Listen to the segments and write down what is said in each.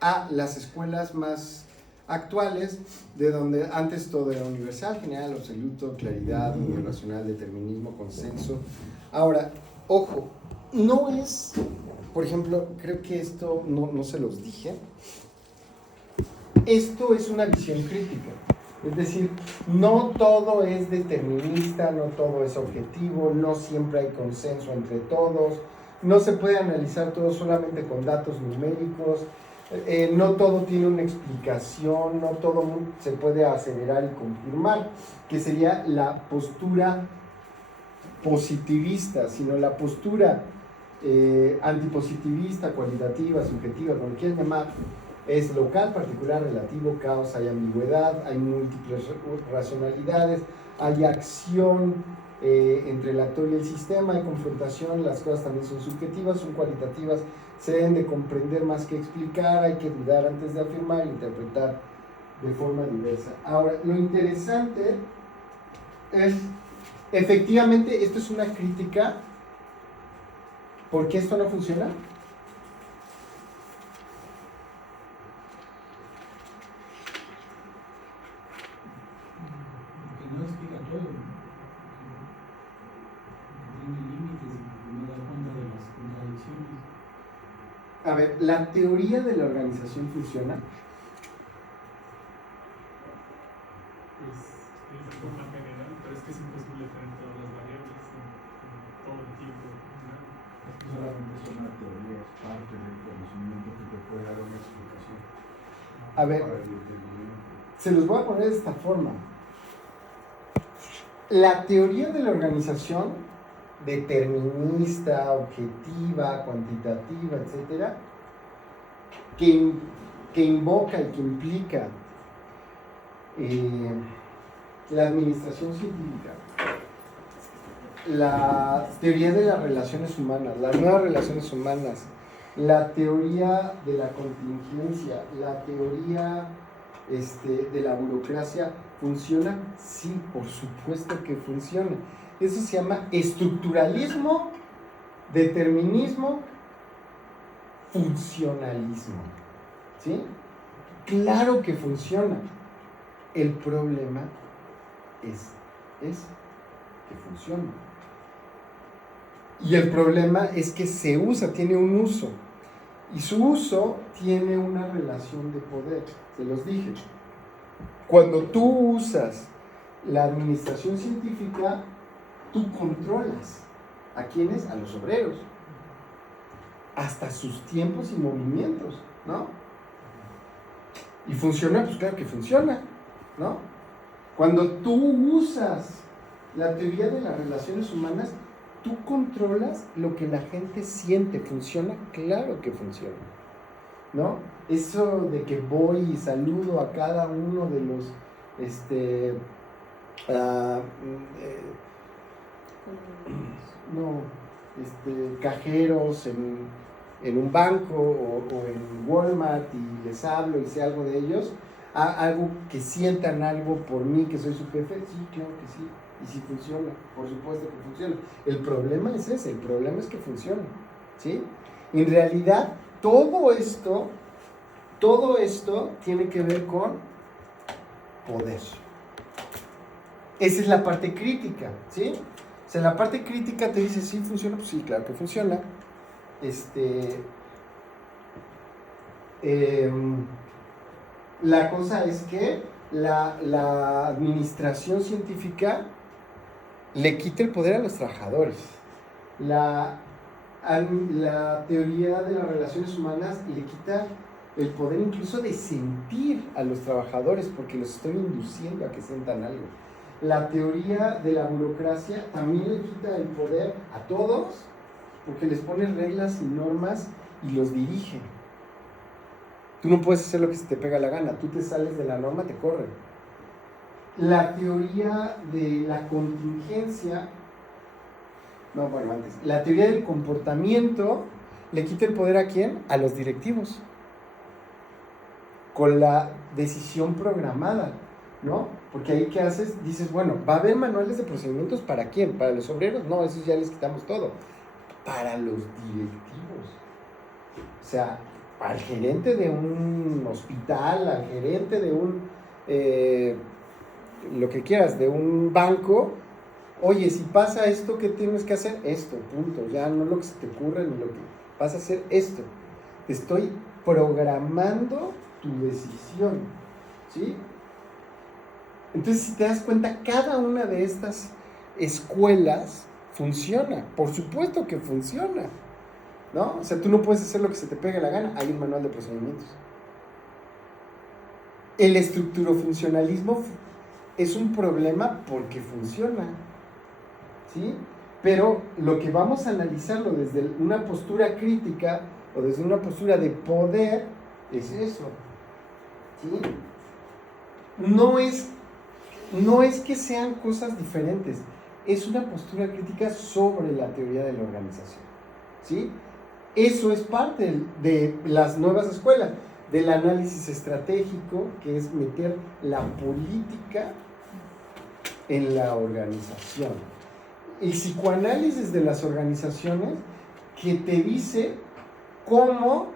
A las escuelas más actuales, de donde antes todo era universal, general, absoluto, claridad, medio racional, determinismo, consenso. Ahora, ojo, no es, por ejemplo, creo que esto no se los dije, esto es una visión crítica. Es decir, no todo es determinista, no todo es objetivo, no siempre hay consenso entre todos, no se puede analizar todo solamente con datos numéricos, no todo tiene una explicación, no todo se puede acelerar y confirmar, que sería la postura positivista, sino la postura antipositivista, cualitativa, subjetiva, como quieran llamar, es local, particular, relativo, caos, hay ambigüedad, hay múltiples racionalidades, hay acción entre el actor y el sistema, hay confrontación, las cosas también son subjetivas, son cualitativas, se deben de comprender más que explicar, hay que dudar antes de afirmar e interpretar de forma diversa. Ahora, lo interesante es, efectivamente, esto es una crítica. ¿Por qué esto no funciona? Porque no explica todo, porque tiene límites y no da cuenta de las contradicciones. A ver, ¿la teoría de la organización funciona? Pues es de forma general, pero es que es imposible tener todas las variables en todo el tiempo, ¿no? Solamente es una teoría, es parte del conocimiento que te puede dar una explicación. A ver, se los voy a poner de esta forma. La teoría de la organización determinista, objetiva, cuantitativa, etcétera, que invoca y que implica la administración científica, la teoría de las relaciones humanas, las nuevas relaciones humanas, la teoría de la contingencia, la teoría de la burocracia, ¿funciona? Sí, por supuesto que funciona. Eso se llama estructuralismo, determinismo, funcionalismo. ¿Sí? Claro que funciona. El problema es que funciona. Y el problema es que se usa, tiene un uso. Y su uso tiene una relación de poder. Se los dije. Cuando tú usas la administración científica, tú controlas. ¿A quiénes? A los obreros. Hasta sus tiempos y movimientos, ¿no? ¿Y funciona? Pues claro que funciona, ¿no? Cuando tú usas la teoría de las relaciones humanas, tú controlas lo que la gente siente. ¿Funciona? Claro que funciona, ¿no? Eso de que voy y saludo a cada uno de los cajeros en un banco o en Walmart y les hablo y sé algo de ellos, algo que sientan algo por mí, que soy su jefe, sí, claro que sí, y sí funciona, por supuesto que funciona. El problema es ese, el problema es que funciona, ¿sí? En realidad, todo esto tiene que ver con poder. Esa es la parte crítica, ¿sí? O sea, la parte crítica te dice, ¿sí funciona? Pues sí, claro que funciona. La cosa es que la administración científica le quita el poder a los trabajadores. La teoría de las relaciones humanas le quita el poder incluso de sentir a los trabajadores, porque los estoy induciendo a que sientan algo. La teoría de la burocracia también le quita el poder a todos, porque les pone reglas y normas y los dirige. Tú no puedes hacer lo que se te pega la gana, tú te sales de la norma, te corren. La teoría de la contingencia, la teoría del comportamiento le quita el poder ¿a quién? A los directivos. Con la decisión programada, ¿no? Porque ahí ¿qué haces? Dices, bueno, ¿va a haber manuales de procedimientos para quién? ¿Para los obreros? No, esos ya les quitamos todo. Para los directivos. O sea, al gerente de un hospital, al gerente de un, lo que quieras, de un banco. Oye, si pasa esto, ¿qué tienes que hacer? Esto, punto. Ya no lo que se te ocurre, ni lo que vas a hacer, esto. Te estoy programando tu decisión, ¿sí? Entonces, si te das cuenta, cada una de estas escuelas funciona. Por supuesto que funciona, ¿no? O sea, tú no puedes hacer lo que se te pegue la gana. Hay un manual de procedimientos. El estructurofuncionalismo es un problema porque funciona, ¿sí? Pero lo que vamos a analizarlo desde una postura crítica o desde una postura de poder es eso, ¿sí? No es que sean cosas diferentes, es una postura crítica sobre la teoría de la organización, ¿sí? Eso es parte de las nuevas escuelas, del análisis estratégico, que es meter la política en la organización. El psicoanálisis de las organizaciones, que te dice cómo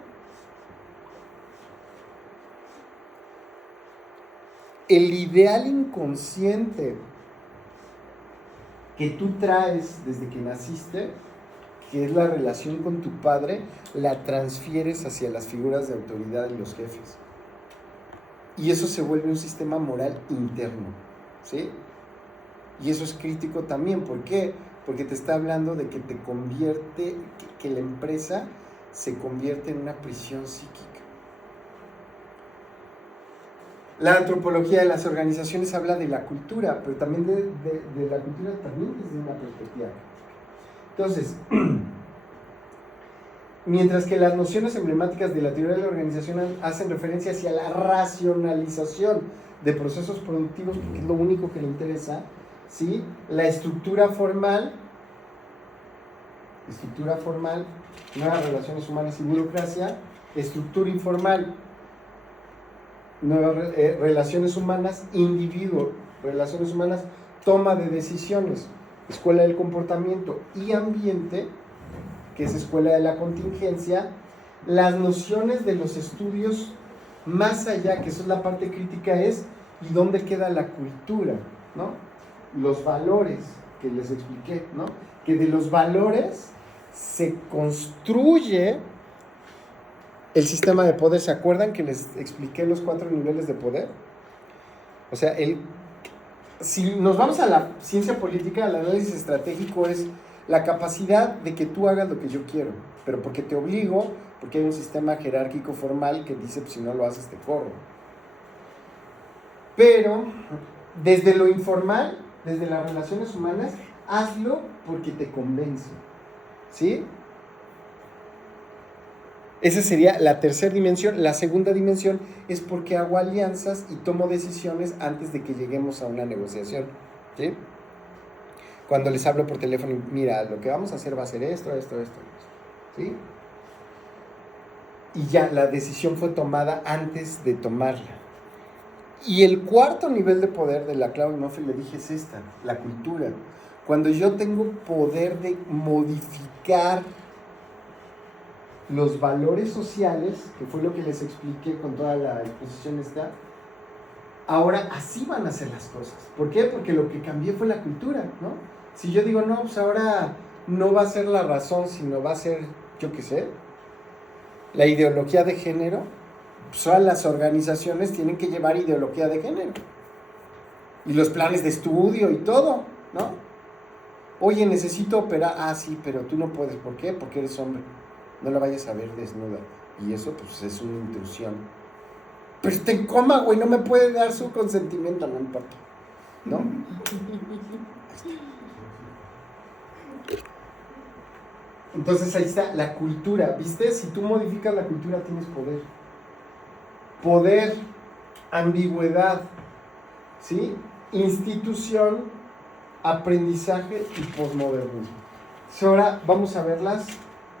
el ideal inconsciente que tú traes desde que naciste, que es la relación con tu padre, la transfieres hacia las figuras de autoridad y los jefes. Y eso se vuelve un sistema moral interno, ¿sí? Y eso es crítico también. ¿Por qué? Porque te está hablando de que te convierte, que la empresa se convierte en una prisión psíquica. La antropología de las organizaciones habla de la cultura, pero también de la cultura también desde una perspectiva. Entonces, mientras que las nociones emblemáticas de la teoría de la organización hacen referencia hacia la racionalización de procesos productivos, porque es lo único que le interesa, ¿sí? La estructura formal, nuevas relaciones humanas y burocracia, estructura informal, nuevas relaciones humanas, individuo, relaciones humanas, toma de decisiones, escuela del comportamiento y ambiente, que es escuela de la contingencia, las nociones de los estudios más allá, que eso es la parte crítica, es ¿y dónde queda la cultura? ¿No? Los valores que les expliqué, ¿no? Que de los valores se construye el sistema de poder. ¿Se acuerdan que les expliqué los 4 niveles de poder? O sea, si nos vamos a la ciencia política, el análisis estratégico es la capacidad de que tú hagas lo que yo quiero, pero porque te obligo, porque hay un sistema jerárquico formal que dice, pues si no lo haces te corro. Pero desde lo informal, desde las relaciones humanas, hazlo porque te convence, ¿sí? Esa sería la tercera dimensión. La segunda dimensión es porque hago alianzas y tomo decisiones antes de que lleguemos a una negociación, ¿sí? Cuando les hablo por teléfono, mira, lo que vamos a hacer va a ser esto, ¿sí? Y ya la decisión fue tomada antes de tomarla. Y el cuarto nivel de poder de la Claude Moffett, le dije, es esta, la cultura. Cuando yo tengo poder de modificar los valores sociales, que fue lo que les expliqué con toda la exposición esta, ahora así van a ser las cosas. ¿Por qué? Porque lo que cambié fue la cultura, ¿no? Si yo digo, no, pues ahora no va a ser la razón, sino va a ser, yo qué sé, la ideología de género, pues ahora las organizaciones tienen que llevar ideología de género. Y los planes de estudio y todo, ¿no? Oye, necesito operar. Ah, sí, pero tú no puedes. ¿Por qué? Porque eres hombre. No la vayas a ver desnuda. Y eso, pues, es una intrusión. Pero está en coma, güey, no me puede dar su consentimiento, no importa, ¿no? Entonces ahí está la cultura, ¿viste? Si tú modificas la cultura tienes poder. Poder, ambigüedad, ¿sí? Institución, aprendizaje y posmodernismo. Ahora vamos a verlas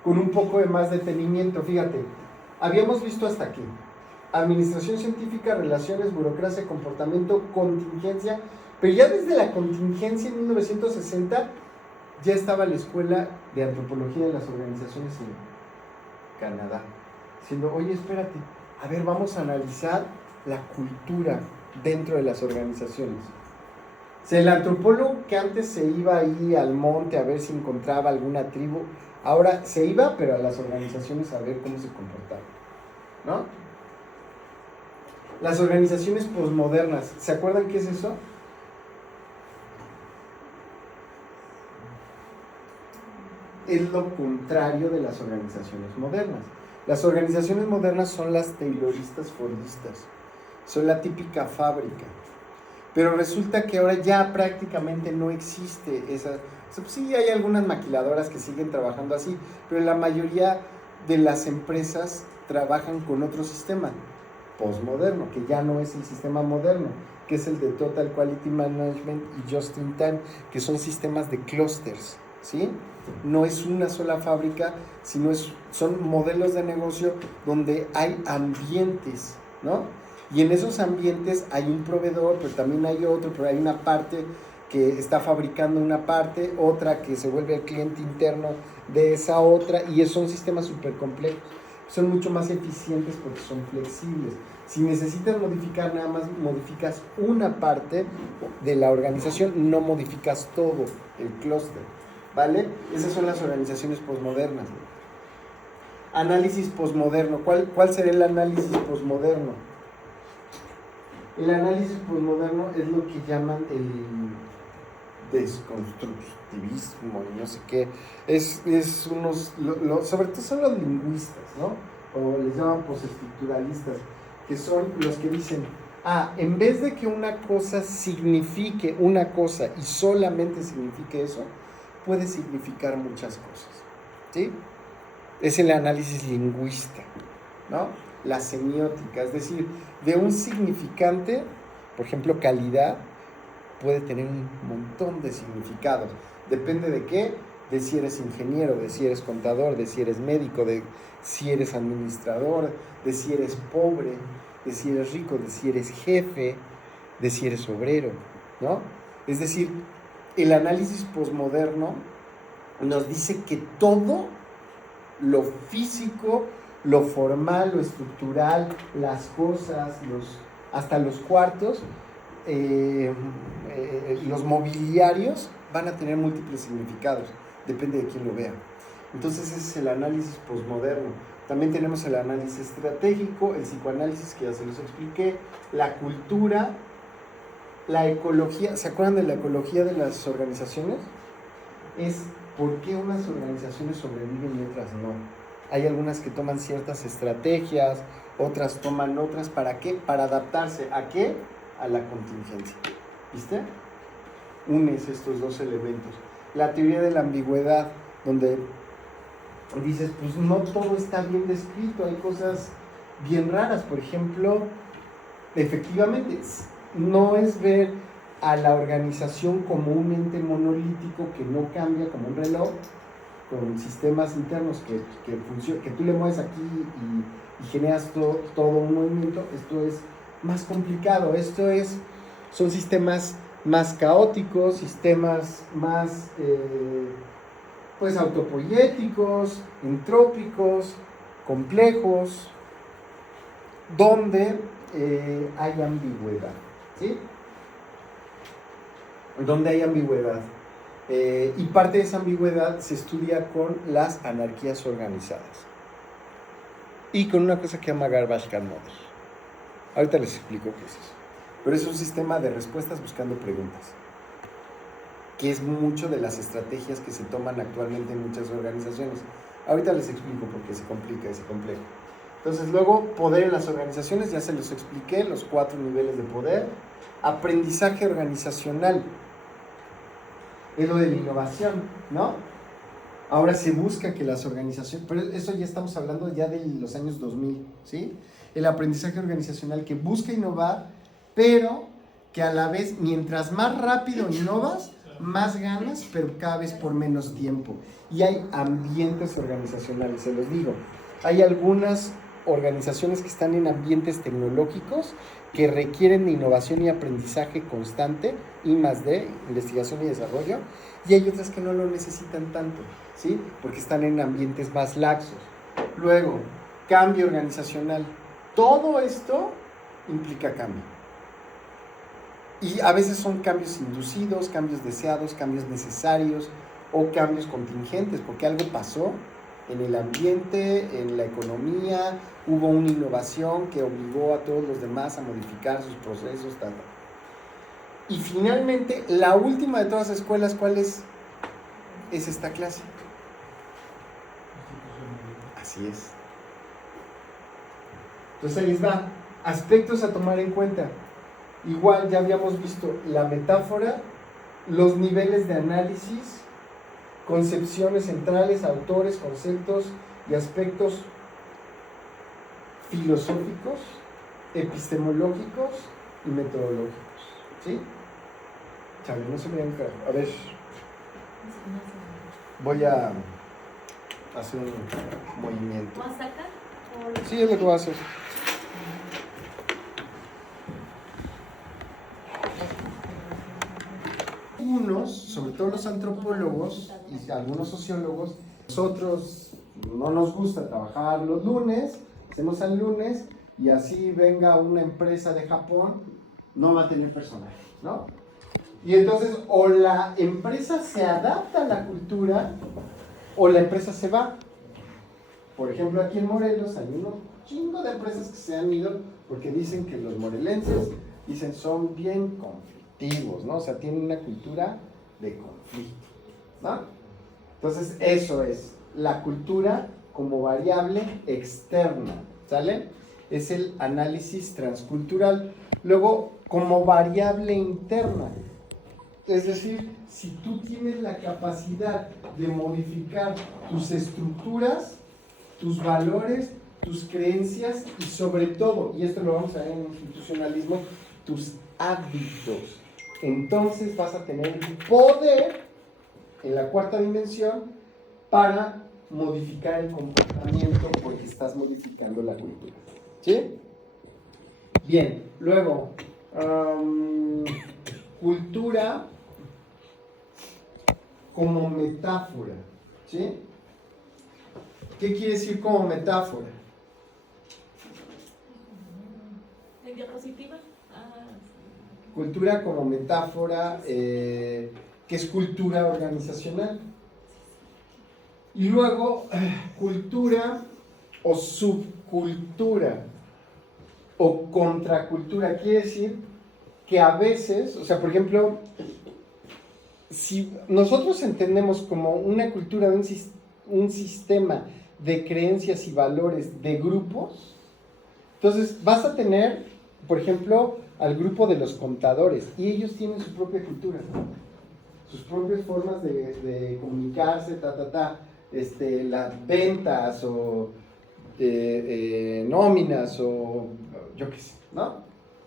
con un poco de más detenimiento. Fíjate, habíamos visto hasta aquí administración científica, relaciones, burocracia, comportamiento, contingencia, pero ya desde la contingencia en 1960 ya estaba la Escuela de Antropología de las Organizaciones en Canadá, diciendo, oye, espérate, a ver, vamos a analizar la cultura dentro de las organizaciones. O sea, el antropólogo que antes se iba ahí al monte a ver si encontraba alguna tribu, ahora se iba, pero a las organizaciones a ver cómo se comportaban, ¿no? Las organizaciones posmodernas, ¿se acuerdan qué es eso? Es lo contrario de las organizaciones modernas. Las organizaciones modernas son las tayloristas fordistas, son la típica fábrica. Pero resulta que ahora ya prácticamente no existe esa. O sea, pues sí, hay algunas maquiladoras que siguen trabajando así, pero la mayoría de las empresas trabajan con otro sistema postmoderno, que ya no es el sistema moderno, que es el de Total Quality Management y Just in Time, que son sistemas de clústeres, ¿sí? No es una sola fábrica, sino son modelos de negocio donde hay ambientes, ¿no? Y en esos ambientes hay un proveedor, pero también hay otro, pero hay una parte que está fabricando una parte, otra que se vuelve el cliente interno de esa otra, y son sistemas súper complejos. Son mucho más eficientes porque son flexibles. Si necesitas modificar, nada más modificas una parte de la organización, no modificas todo el clúster, ¿vale? Esas son las organizaciones posmodernas. Análisis posmoderno. ¿Cuál será el análisis posmoderno? El análisis posmoderno es lo que llaman el desconstructivismo y no sé qué. Es unos, sobre todo son los lingüistas, ¿no? O les llaman postestructuralistas, que son los que dicen, en vez de que una cosa signifique una cosa y solamente signifique eso, puede significar muchas cosas, ¿sí? Es el análisis lingüista, ¿no? La semiótica, es decir, de un significante, por ejemplo, calidad, puede tener un montón de significados. Depende de qué, de si eres ingeniero, de si eres contador, de si eres médico, de si eres administrador, de si eres pobre, de si eres rico, de si eres jefe, de si eres obrero, ¿no? Es decir, el análisis posmoderno nos dice que todo lo físico, lo formal, lo estructural, las cosas, hasta los cuartos, los mobiliarios van a tener múltiples significados, depende de quién lo vea. Entonces ese es el análisis posmoderno. También tenemos el análisis estratégico, el psicoanálisis que ya se los expliqué, la cultura, la ecología. ¿Se acuerdan de la ecología de las organizaciones? Es por qué unas organizaciones sobreviven y otras no. Hay algunas que toman ciertas estrategias, otras toman otras. ¿Para qué? Para adaptarse. ¿A qué? A la contingencia. ¿Viste? Unes estos dos elementos. La teoría de la ambigüedad, donde dices, pues no todo está bien descrito, hay cosas bien raras. Por ejemplo, efectivamente, no es ver a la organización como un ente monolítico que no cambia, como un reloj, con sistemas internos que funcionan, que tú le mueves aquí y generas todo un movimiento. Esto es más complicado, son sistemas más caóticos, sistemas más pues autopoyéticos, entrópicos, complejos, donde hay ambigüedad, ¿sí? Donde hay ambigüedad. Y parte de esa ambigüedad se estudia con las anarquías organizadas y con una cosa que se llama Garbage Can Model. Ahorita les explico qué es eso. Pero es un sistema de respuestas buscando preguntas, que es mucho de las estrategias que se toman actualmente en muchas organizaciones. Ahorita les explico por qué se complica ese complejo. Entonces, luego, poder en las organizaciones, ya se los expliqué, los 4 niveles de poder. Aprendizaje organizacional, es lo de la innovación, ¿no? Ahora se busca que las organizaciones, pero eso ya estamos hablando ya de los años 2000, ¿sí? El aprendizaje organizacional que busca innovar, pero que a la vez, mientras más rápido innovas, más ganas, pero cada vez por menos tiempo. Y hay ambientes organizacionales, se los digo. Hay algunas organizaciones que están en ambientes tecnológicos que requieren de innovación y aprendizaje constante, I+D, investigación y desarrollo, y hay otras que no lo necesitan tanto, ¿sí? Porque están en ambientes más laxos. Luego, cambio organizacional. Todo esto implica cambio. Y a veces son cambios inducidos, cambios deseados, cambios necesarios o cambios contingentes, porque algo pasó en el ambiente, en la economía, hubo una innovación que obligó a todos los demás a modificar sus procesos, tal. Y finalmente, la última de todas las escuelas, ¿cuál es? Es esta clase. Así es. Entonces ahí les va. Aspectos a tomar en cuenta. Igual ya habíamos visto la metáfora, los niveles de análisis, concepciones centrales, autores, conceptos y aspectos filosóficos, epistemológicos y metodológicos. ¿Sí? Chale, no se me vean carajo. A ver, voy a hacer un movimiento. ¿Vas a sacar? Sí, es lo que voy a hacer. Algunos, sobre todo los antropólogos y algunos sociólogos, nosotros no nos gusta trabajar los lunes, hacemos el lunes y así venga una empresa de Japón, no va a tener personal, ¿no? Y entonces o la empresa se adapta a la cultura o la empresa se va. Por ejemplo, aquí en Morelos hay un chingo de empresas que se han ido porque dicen que los morelenses son bien conflictivos, ¿no? O sea, tienen una cultura de conflicto, ¿no? Entonces, eso es la cultura como variable externa, ¿sale? Es el análisis transcultural. Luego, como variable interna, es decir, si tú tienes la capacidad de modificar tus estructuras, tus valores, tus creencias y sobre todo, y esto lo vamos a ver en el institucionalismo, tus hábitos, entonces vas a tener el poder en la cuarta dimensión para modificar el comportamiento porque estás modificando la cultura. ¿Sí? Bien, luego, cultura como metáfora. ¿Sí? ¿Qué quiere decir como metáfora? ¿En diapositiva? Cultura como metáfora, que es cultura organizacional. Y luego, cultura o subcultura o contracultura. Quiere decir que a veces, o sea, por ejemplo, si nosotros entendemos como una cultura de un sistema de creencias y valores de grupos, entonces vas a tener, por ejemplo, al grupo de los contadores y ellos tienen su propia cultura, sus propias formas de comunicarse, las ventas o nóminas o yo qué sé, ¿no?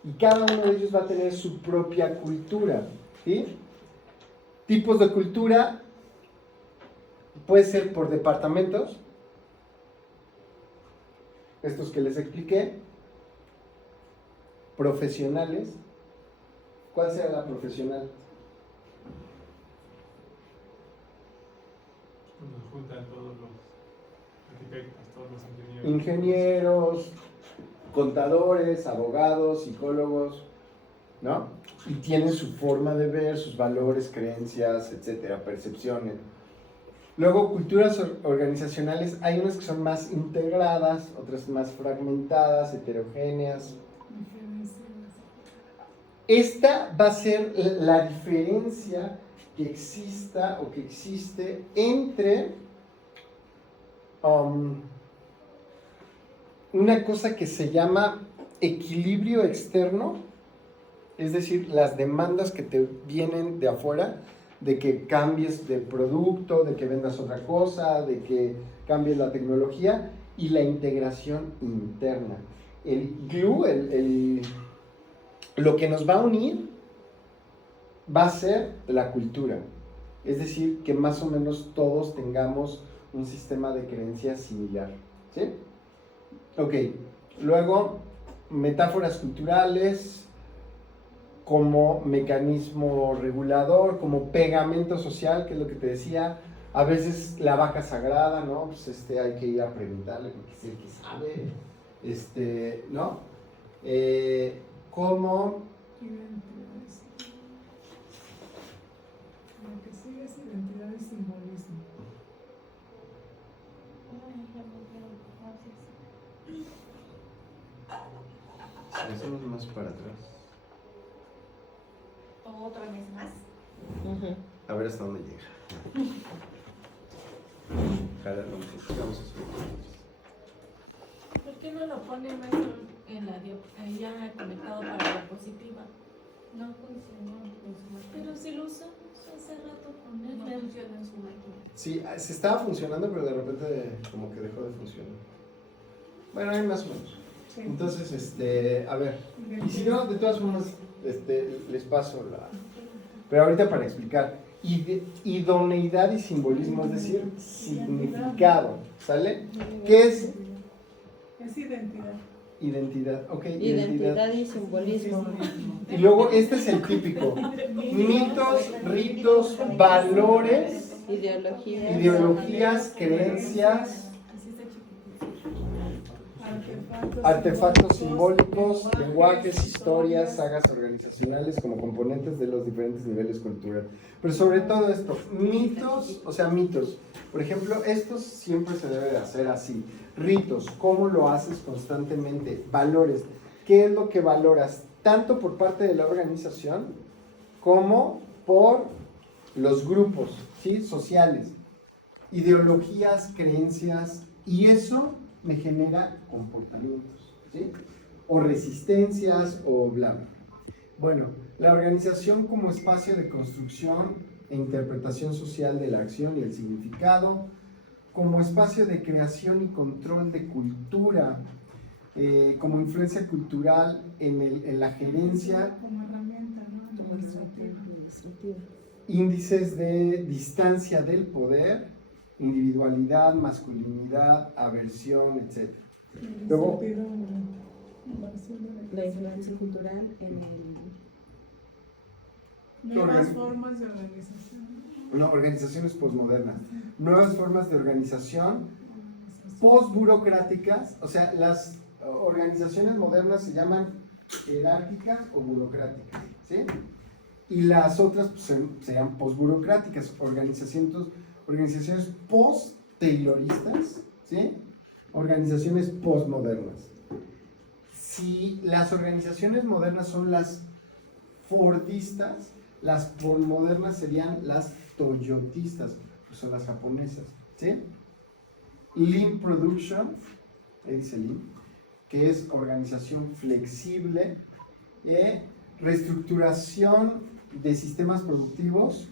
Y cada uno de ellos va a tener su propia cultura, ¿sí? Tipos de cultura puede ser por departamentos, estos que les expliqué, profesionales. ¿Cuál será la profesional? Nos juntan todos los arquitectos, todos los ingenieros. Ingenieros, contadores, abogados, psicólogos, ¿no? Y tienen su forma de ver, sus valores, creencias, etcétera, percepciones. Luego, culturas organizacionales, hay unas que son más integradas, otras más fragmentadas, heterogéneas. Esta va a ser la diferencia que exista o que existe entre una cosa que se llama equilibrio externo, es decir, las demandas que te vienen de afuera, de que cambies de producto, de que vendas otra cosa, de que cambies la tecnología, y la integración interna. El glue, lo que nos va a unir va a ser la cultura, es decir, que más o menos todos tengamos un sistema de creencias similar, ¿sí? Ok, luego, metáforas culturales como mecanismo regulador, como pegamento social, que es lo que te decía, A veces la vaca sagrada, ¿no? Pues hay que ir a preguntarle porque es el que sabe, ¿no? ¿Cómo? Identidades. Lo que sigue es identidad y simbolismo. Si hacemos más para atrás. Otra vez más. A ver hasta dónde llega. Jálalo un poco. Vamos a subir. ¿Por qué no lo pone maestro en la ya conectado para la diapositiva? No funcionó en su máquina. Pero si lo usamos hace rato con él. No funcionó en su máquina. Sí, se estaba funcionando, pero de repente como que dejó de funcionar. Bueno, ahí más o menos. Sí. Entonces, a ver. Y si no, de todas formas, les paso la... Pero ahorita para explicar. Idoneidad y simbolismo, es decir, significado. ¿Sale? ¿Qué es? Es identidad. Identidad. Ok, Identidad y simbolismo. Y luego, este es el típico. Mitos, ritos, valores, ideologías, creencias, Así está chiquitito. artefactos simbólicos, lenguajes, historias, sagas organizacionales como componentes de los diferentes niveles culturales. Pero sobre todo esto, mitos, o sea, mitos. Por ejemplo, estos siempre se debe de hacer así. Ritos, ¿cómo lo haces constantemente? Valores, ¿qué es lo que valoras? Tanto por parte de la organización como por los grupos, ¿sí? Sociales. Ideologías, creencias, y eso me genera comportamientos, ¿sí? O resistencias o bla, bla. Bueno, la organización como espacio de construcción e interpretación social de la acción y el significado, como espacio de creación y control de cultura, como influencia cultural en la gerencia, Como herramienta, ¿no? Administrativa. índices de distancia del poder, individualidad, masculinidad, aversión, etc. Luego, La influencia cultural en Nuevas formas de organización. no, organizaciones posmodernas, nuevas formas de organización posburocráticas, o sea, las organizaciones modernas se llaman jerárquicas o burocráticas, ¿sí? Y las otras pues, serían posburocráticas, organizaciones post-tayloristas, ¿sí? Organizaciones postmodernas. Si las organizaciones modernas son las fordistas, las postmodernas serían las toyotistas, pues son las japonesas, ¿sí? Lean Production, ahí dice Lean, que es organización flexible, reestructuración de sistemas productivos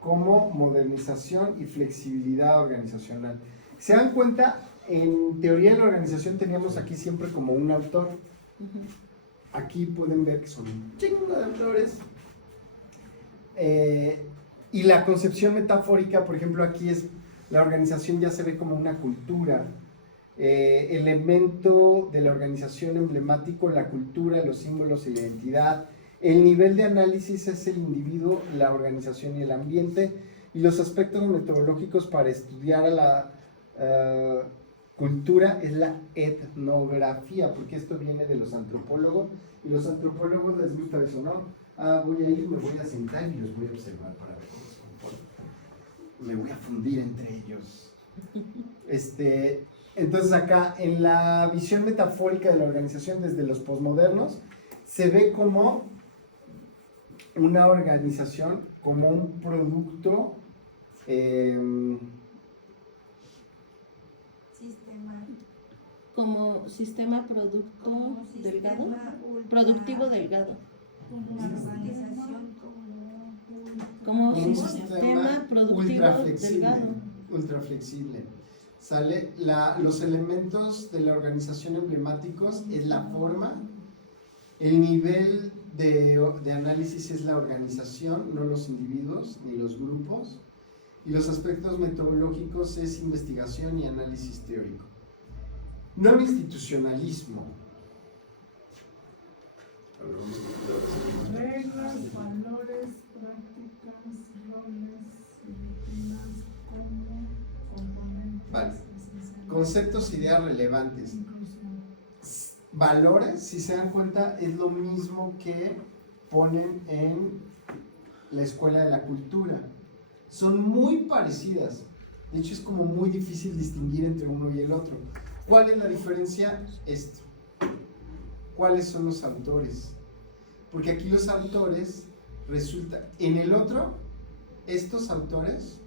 como modernización y flexibilidad organizacional. ¿Se dan cuenta? En teoría de la organización teníamos aquí siempre como un autor. Aquí pueden ver que son un chingo de autores. Y la concepción metafórica, por ejemplo, aquí es la organización ya se ve como una cultura. Elemento de la organización emblemático, la cultura, los símbolos y la identidad. El nivel de análisis es el individuo, la organización y el ambiente. Y los aspectos metodológicos para estudiar a la cultura es la etnografía, porque esto viene de los antropólogos. Y los antropólogos les gusta eso, ¿no? Voy a ir, me voy a sentar y los voy a observar para ver cómo se comportan. Me voy a fundir entre ellos. Entonces acá, en la visión metafórica de la organización desde los posmodernos, se ve como una organización, como un producto como sistema productivo delgado. Como un sistema productivo delgado. ultra flexible. ¿Sale? Los elementos de la organización emblemáticos es la forma, el nivel de análisis es la organización, no los individuos ni los grupos, y los aspectos metodológicos es investigación y análisis teórico. Nuevo institucionalismo. Reglas, valores, prácticas, roles y rutinas como Conceptos, ideas relevantes. Valores, si se dan cuenta, es lo mismo que ponen en la Escuela de la Cultura. Son muy parecidas. De hecho, es como muy difícil distinguir entre uno y el otro. ¿Cuál es la diferencia? Esto. ¿Cuáles son los autores? Porque aquí los autores resulta, en el otro, estos autores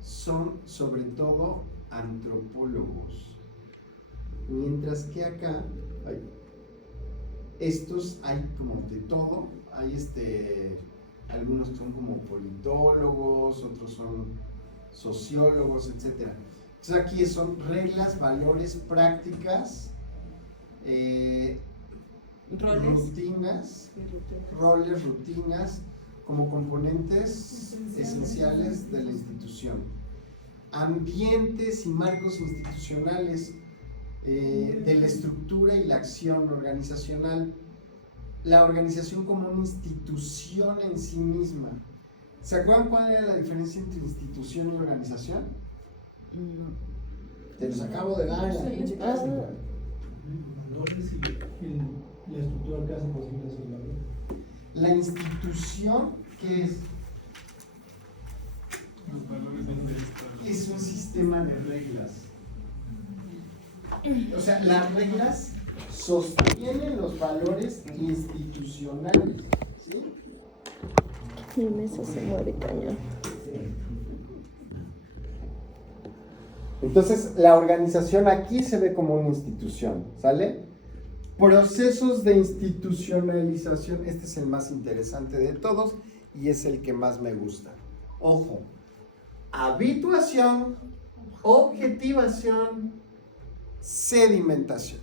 son sobre todo antropólogos, mientras que acá estos hay como de todo, hay algunos que son como politólogos, otros son sociólogos, etc. Entonces aquí son reglas, valores, prácticas, roles, rutinas, como componentes esenciales de la institución. Ambientes y marcos institucionales de la estructura y la acción organizacional. La organización como una institución en sí misma. ¿Se acuerdan cuál era la diferencia entre institución y organización? Te los acabo de dar en la pinche clase. Valores y la estructura que hace posible su labor. La institución, ¿qué es? Los valores donde están. Es un sistema de reglas. O sea, las reglas sostienen los valores institucionales. ¿Sí? Mi mesa se mueve cañón. Entonces, la organización aquí se ve como una institución, ¿sale? Procesos de institucionalización, este es el más interesante de todos y es el que más me gusta. Ojo, habituación, objetivación, sedimentación.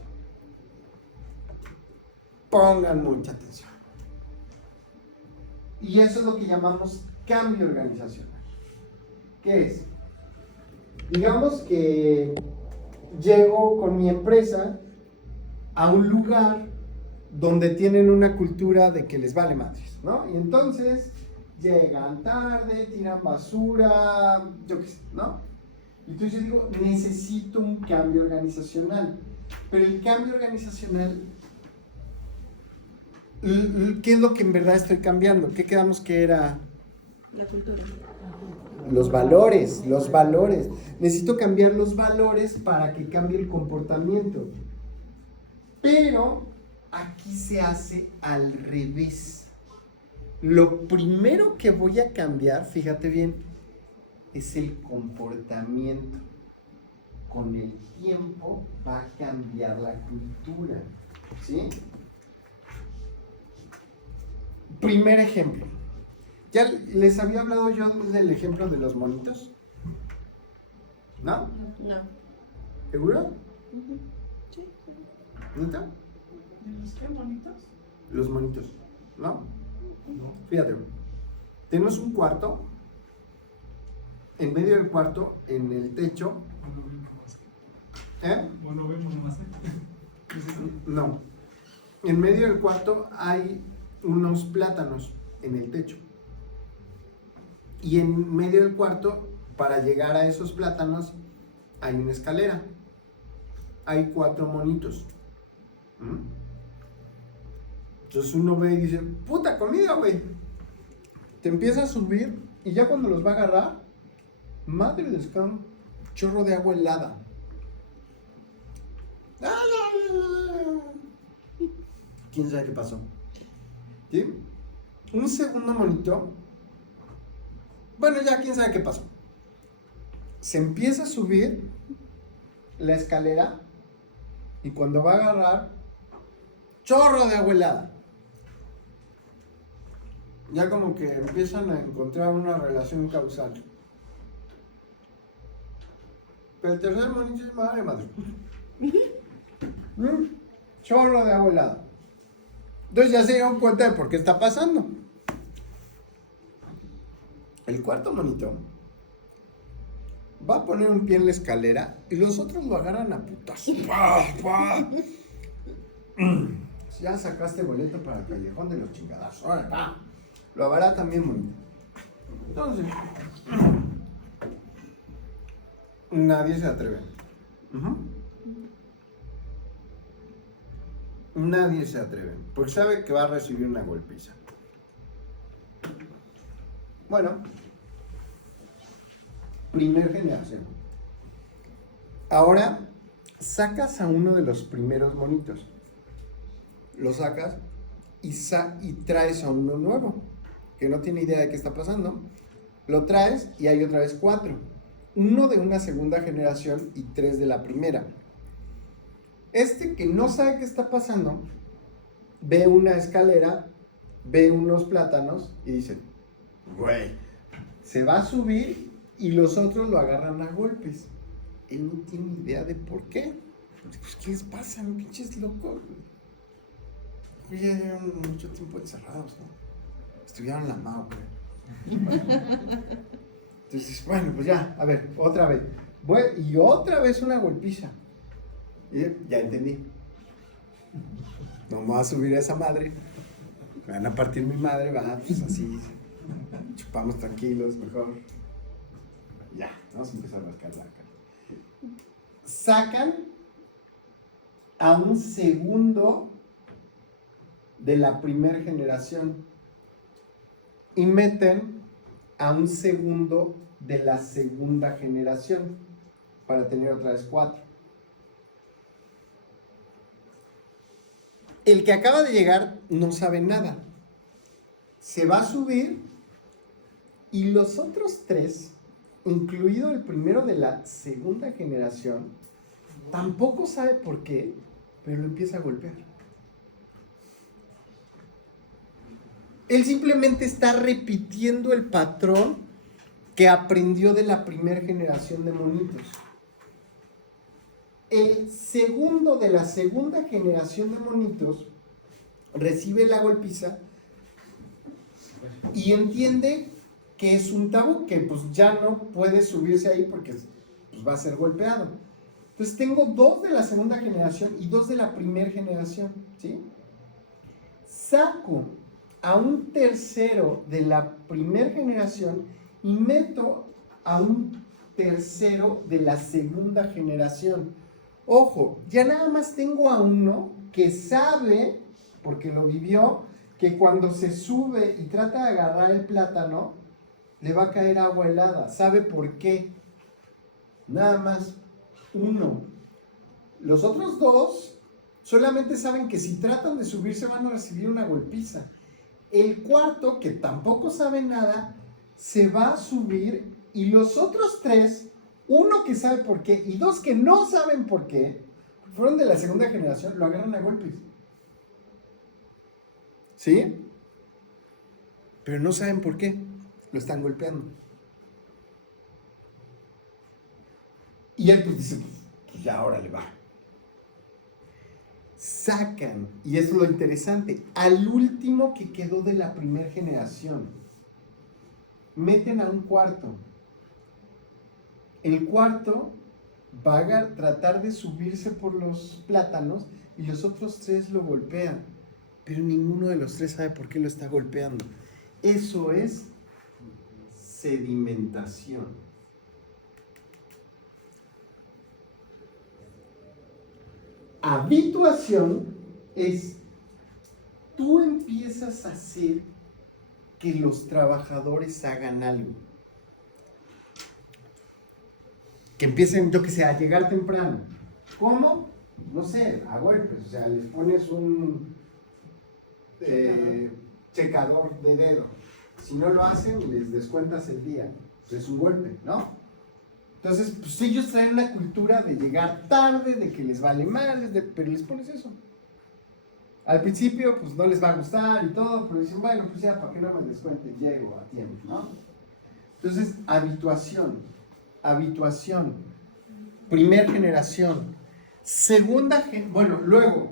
Pongan mucha atención. Y eso es lo que llamamos cambio organizacional. ¿Qué es? Digamos que llego con mi empresa a un lugar donde tienen una cultura de que les vale madres, ¿no? Y entonces llegan tarde, tiran basura, yo qué sé, ¿no? Y entonces yo digo, necesito un cambio organizacional. Pero el cambio organizacional, ¿qué es lo que en verdad estoy cambiando? ¿Qué quedamos que era? La cultura. Los valores. Necesito cambiar los valores para que cambie el comportamiento. Pero aquí se hace al revés. Lo primero que voy a cambiar, fíjate bien, es el comportamiento. Con el tiempo va a cambiar la cultura. ¿Sí? Primer ejemplo. ¿Ya les había hablado yo del ejemplo de los monitos? ¿No? No. ¿Seguro? Sí. ¿Neta? ¿Los qué bonitos? Los monitos, ¿no? Fíjate, tenemos un cuarto, en medio del cuarto, en el techo. Bueno, vemos más. No. En medio del cuarto hay unos plátanos en el techo. Y en medio del cuarto, para llegar a esos plátanos, hay una escalera. Hay 4 monitos. Entonces uno ve y dice, puta comida, güey. Te empieza a subir y ya cuando los va a agarrar, madre del scam, chorro de agua helada. ¿Quién sabe qué pasó? ¿Sí? Un segundo monito. Bueno, ya quién sabe qué pasó. Se empieza a subir la escalera y cuando va a agarrar, chorro de agua helada. Ya como que empiezan a encontrar una relación causal. Pero el tercer monito es madre. Chorro de agua helada. Entonces ya se dieron cuenta de por qué está pasando. El cuarto monito va a poner un pie en la escalera y los otros lo agarran a putas. Ya sacaste boleto para el callejón de los chingadas. Lo hará también monito. Entonces, Nadie se atreve. Ujú. Nadie se atreve, porque sabe que va a recibir una golpiza. Bueno, primer generación. Ahora, sacas a uno de los primeros monitos. Lo sacas y traes a uno nuevo, que no tiene idea de qué está pasando. Lo traes y hay otra vez 4. Uno de una segunda generación y 3 de la primera. Este que no sabe qué está pasando, ve una escalera, ve unos plátanos y dice, güey, se va a subir y los otros lo agarran a golpes. Él no tiene idea de por qué. Pues, ¿qué les pasa, pinches locos? Oye, ya llevan mucho tiempo encerrados, ¿no? Estudiaron la MAO, creo. Entonces, bueno, pues ya, a ver, otra vez. Y otra vez una golpiza. Y ya entendí. No me voy a subir a esa madre. Me van a partir mi madre, va, pues así. Chupamos tranquilos, mejor. Ya, vamos a empezar a marcar la cara. Sacan a un segundo de la primera generación y meten a un segundo de la segunda generación para tener otra vez 4. El que acaba de llegar no sabe nada. Se va a subir y los otros 3, incluido el primero de la segunda generación, tampoco sabe por qué, pero lo empieza a golpear. Él simplemente está repitiendo el patrón que aprendió de la primera generación de monitos. El segundo de la segunda generación de monitos recibe la golpiza y entiende que es un tabú, que pues ya no puede subirse ahí porque pues, va a ser golpeado. Entonces tengo 2 de la segunda generación y 2 de la primera generación, ¿sí? Saco a un tercero de la primera generación y meto a un tercero de la segunda generación. Ojo, ya nada más tengo a uno que sabe, porque lo vivió, que cuando se sube y trata de agarrar el plátano, le va a caer agua helada. ¿Sabe por qué? Nada más uno. Los otros 2 solamente saben que si tratan de subirse van a recibir una golpiza. El cuarto, que tampoco sabe nada, se va a subir y los otros 3, uno que sabe por qué y 2 que no saben por qué, fueron de la segunda generación, lo agarran a golpes. ¿Sí? Pero no saben por qué, lo están golpeando. Y él pues dice, pues ya ahora le va. Sacan, y eso es lo interesante, al último que quedó de la primera generación. Meten a un cuarto. El cuarto va a tratar de subirse por los plátanos y los otros 3 lo golpean. Pero ninguno de los 3 sabe por qué lo está golpeando. Eso es sedimentación. Habituación es tú empiezas a hacer que los trabajadores hagan algo. Que empiecen, yo que sé, a llegar temprano. ¿Cómo? No sé, a golpes. O sea, les pones un checador de dedo. Si no lo hacen, les descuentas el día. Pues es un golpe, ¿no? Entonces, pues ellos traen una cultura de llegar tarde, de que les vale mal, pero les pones eso. Al principio, pues no les va a gustar y todo, pero dicen, bueno, pues ya, para que no me descuenten, llego a tiempo, ¿no? Entonces, habituación. Primer generación. Segunda generación, bueno, luego,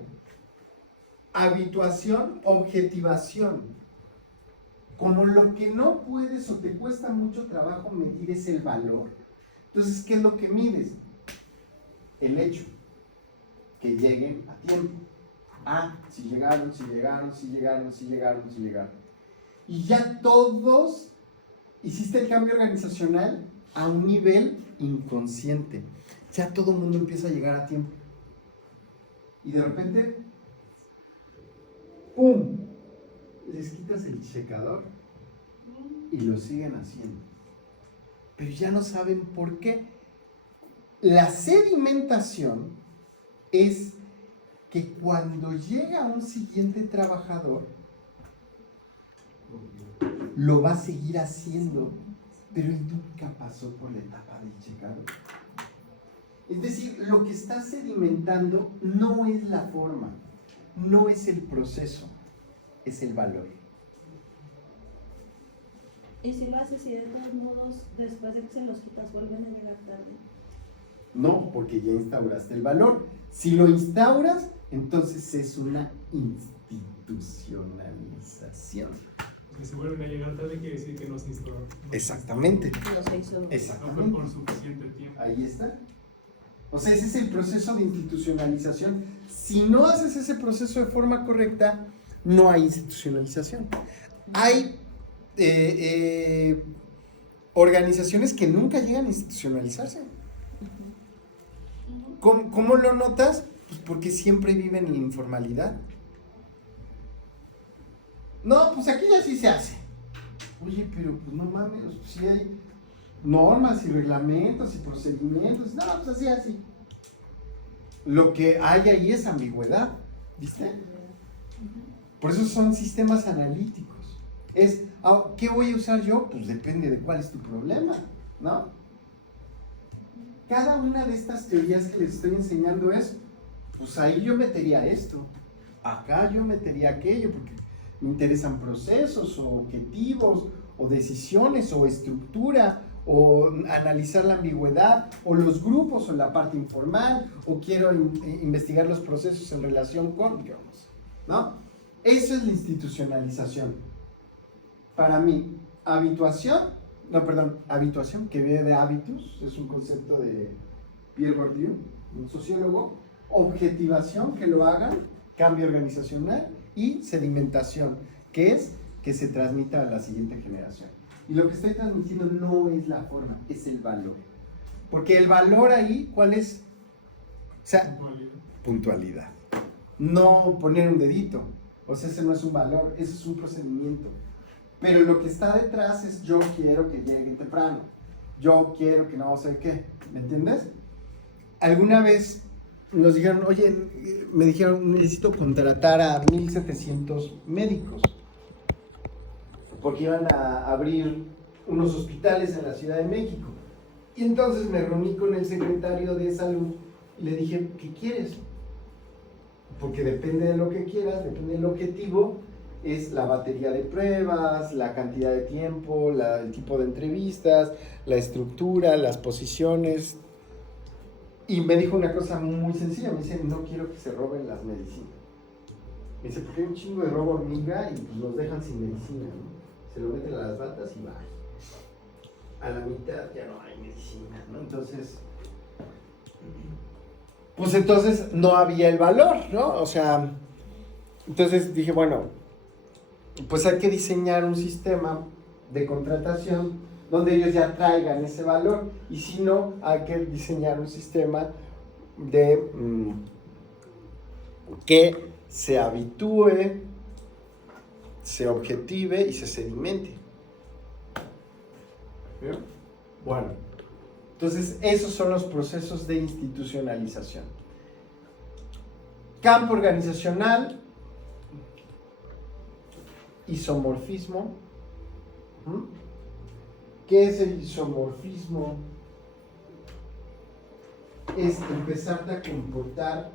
habituación, objetivación. Como lo que no puedes o te cuesta mucho trabajo medir es el valor. Entonces, ¿qué es lo que mides? El hecho. Que lleguen a tiempo. Si llegaron. Y ya todos hiciste el cambio organizacional a un nivel inconsciente. Ya todo el mundo empieza a llegar a tiempo. Y de repente, ¡pum! Les quitas el checador y lo siguen haciendo. Pero ya no saben por qué. La sedimentación es que cuando llega un siguiente trabajador, lo va a seguir haciendo, pero él nunca pasó por la etapa del checador. Es decir, lo que está sedimentando no es la forma, no es el proceso, es el valor. Y si lo haces y de todos modos, después de que se los quitas, vuelven a llegar tarde. No, porque ya instauraste el valor. Si lo instauras, entonces es una institucionalización. Que se vuelven a llegar tarde quiere decir que no se instauró. Exactamente. Lo se hizo. No fue Exactamente. por suficiente tiempo. Ahí está. O sea, ese es el proceso de institucionalización. Si no haces ese proceso de forma correcta, no hay institucionalización. Hay organizaciones que nunca llegan a institucionalizarse. ¿Cómo lo notas? Pues porque siempre viven en la informalidad. No, pues aquí ya sí se hace. Oye, pero pues no mames, pues sí hay normas y reglamentos y procedimientos. No, pues así. Lo que hay ahí es ambigüedad, ¿viste? Por eso son sistemas analíticos. ¿Qué voy a usar yo? Pues depende de cuál es tu problema, ¿no? Cada una de estas teorías que les estoy enseñando pues ahí yo metería esto, acá yo metería aquello, porque me interesan procesos o objetivos o decisiones o estructura o analizar la ambigüedad o los grupos o la parte informal o quiero investigar los procesos en relación con, digamos, ¿no? Eso es la institucionalización. Para mí, habituación, que viene de habitus, es un concepto de Pierre Bourdieu, un sociólogo, objetivación, que lo hagan, cambio organizacional, y sedimentación, que es que se transmita a la siguiente generación. Y lo que estoy transmitiendo no es la forma, es el valor. Porque el valor ahí, ¿cuál es? O sea, puntualidad. No poner un dedito. O sea, ese no es un valor, ese es un procedimiento. Pero lo que está detrás es yo quiero que llegue temprano. Yo quiero que no sé qué. ¿Me entiendes? Alguna vez nos dijeron, oye, me dijeron, necesito contratar a 1,700 médicos. Porque iban a abrir unos hospitales en la Ciudad de México. Y entonces me reuní con el secretario de Salud y le dije, ¿qué quieres? Porque depende de lo que quieras, depende del objetivo, es la batería de pruebas, la cantidad de tiempo, el tipo de entrevistas, la estructura, las posiciones. Y me dijo una cosa muy sencilla, me dice, no quiero que se roben las medicinas. Me dice, porque hay un chingo de robo hormiga y pues los dejan sin medicina, ¿no? Se lo meten a las batas y va. A la mitad ya no hay medicina, ¿no? Entonces, pues entonces no había el valor, ¿no? O sea, entonces dije, bueno, pues hay que diseñar un sistema de contratación donde ellos ya traigan ese valor, y si no, hay que diseñar un sistema de que se habitúe, se objetive y se sedimente. ¿Bien? Bueno, entonces esos son los procesos de institucionalización. Campo organizacional, isomorfismo. ¿Qué es el isomorfismo? Es empezarte a comportar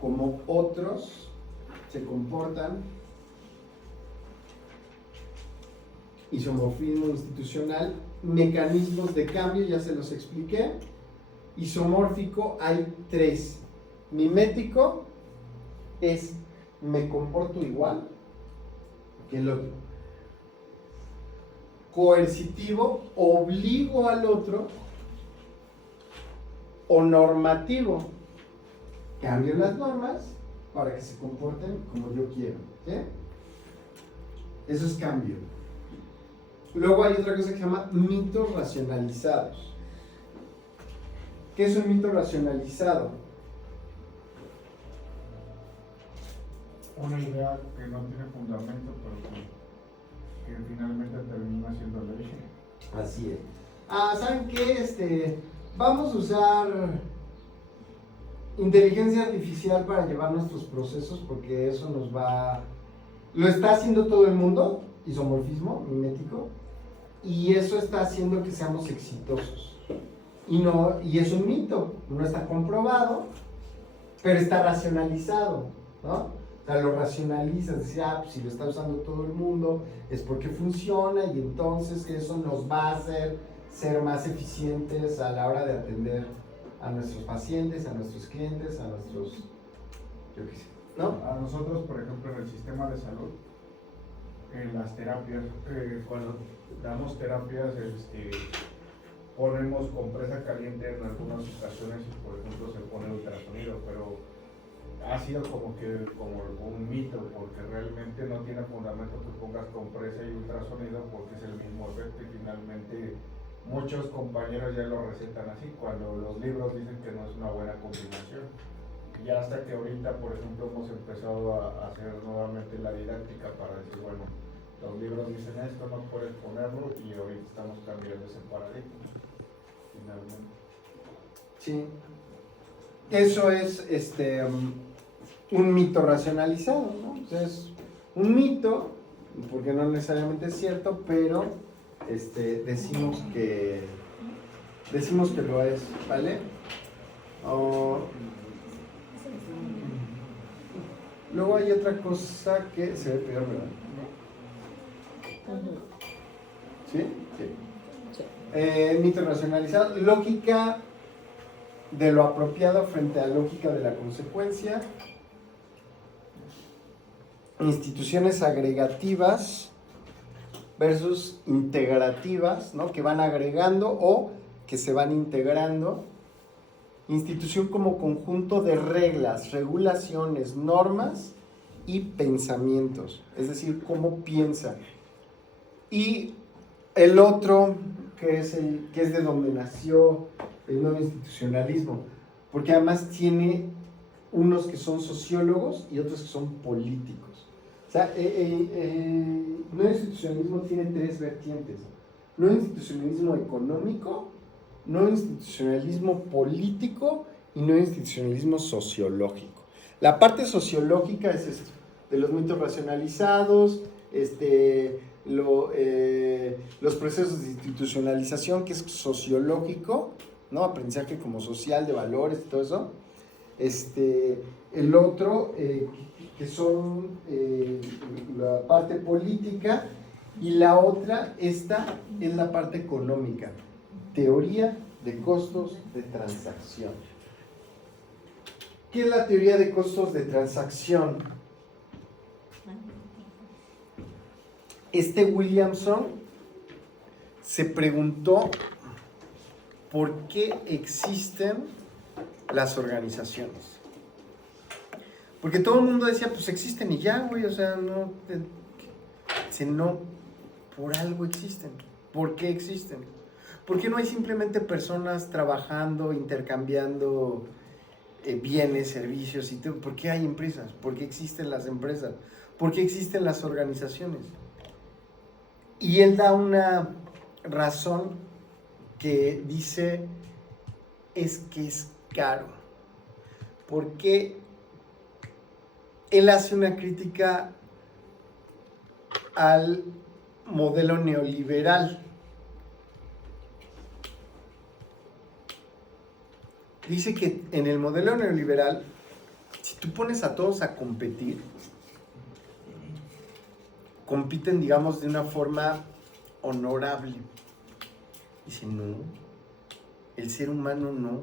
como otros se comportan. Isomorfismo institucional, mecanismos de cambio, ya se los expliqué. Isomórfico, hay 3. Mimético es me comporto igual que el otro. Coercitivo, obligo al otro. O normativo, cambio las normas para que se comporten como yo quiero, ¿sí? Eso es cambio. Luego hay otra cosa que se llama mitos racionalizados. ¿Qué es un mito racionalizado? Una idea que no tiene fundamento, pero que finalmente termina siendo ley. Así es. ¿Saben qué? Vamos a usar inteligencia artificial para llevar nuestros procesos porque eso nos va... Lo está haciendo todo el mundo, isomorfismo mimético, y eso está haciendo que seamos exitosos. Y es un mito, no está comprobado, pero está racionalizado, ¿no? O sea, lo racionalizas, decir, pues si lo está usando todo el mundo es porque funciona y entonces que eso nos va a hacer ser más eficientes a la hora de atender a nuestros pacientes, a nuestros clientes, a nuestros, yo qué sé, ¿no? A nosotros, por ejemplo, en el sistema de salud, en las terapias, cuando damos terapias, ponemos compresa caliente en algunas ocasiones y, por ejemplo, se pone ultrasonido, pero ha sido como un mito, porque realmente no tiene fundamento que pongas compresa y ultrasonido porque es el mismo efecto y finalmente muchos compañeros ya lo recetan así cuando los libros dicen que no es una buena combinación. Y hasta que ahorita, por ejemplo, hemos empezado a hacer nuevamente la didáctica para decir, bueno, los libros dicen esto, no puedes ponerlo, y ahorita estamos cambiando ese paradigma, finalmente. Sí. Eso es un mito racionalizado, ¿no? O sea, es un mito, porque no necesariamente es cierto, pero decimos que lo es, ¿vale? Luego hay otra cosa que se ve peor, ¿verdad? ¿Sí? Sí. Mito racionalizado, lógica de lo apropiado frente a la lógica de la consecuencia, instituciones agregativas versus integrativas, ¿no? Que van agregando o que se van integrando, institución como conjunto de reglas, regulaciones, normas y pensamientos, es decir, cómo piensa. Y el otro, que es de donde nació el nuevo institucionalismo, porque además tiene unos que son sociólogos y otros que son políticos. O sea, el nuevo institucionalismo tiene tres vertientes: nuevo institucionalismo económico, nuevo institucionalismo político y nuevo institucionalismo sociológico. La parte sociológica es esto, de los mitos racionalizados, los procesos de institucionalización, que es sociológico, ¿no? Aprendizaje como social de valores y todo eso. El otro, que son la parte política, y la otra, esta es la parte económica, teoría de costos de transacción. ¿Qué es la teoría de costos de transacción? Williamson se preguntó por qué existen las organizaciones. Porque todo el mundo decía, pues existen y ya, güey, o sea, no, por algo existen. ¿Por qué existen? ¿Por qué no hay simplemente personas trabajando, intercambiando bienes, servicios y todo? ¿Por qué hay empresas? ¿Por qué existen las empresas? ¿Por qué existen las organizaciones? Y él da una razón que dice, es que es caro. Porque él hace una crítica al modelo neoliberal. Dice que en el modelo neoliberal, si tú pones a todos a competir, compiten, digamos, de una forma honorable. Dice, no, el ser humano no,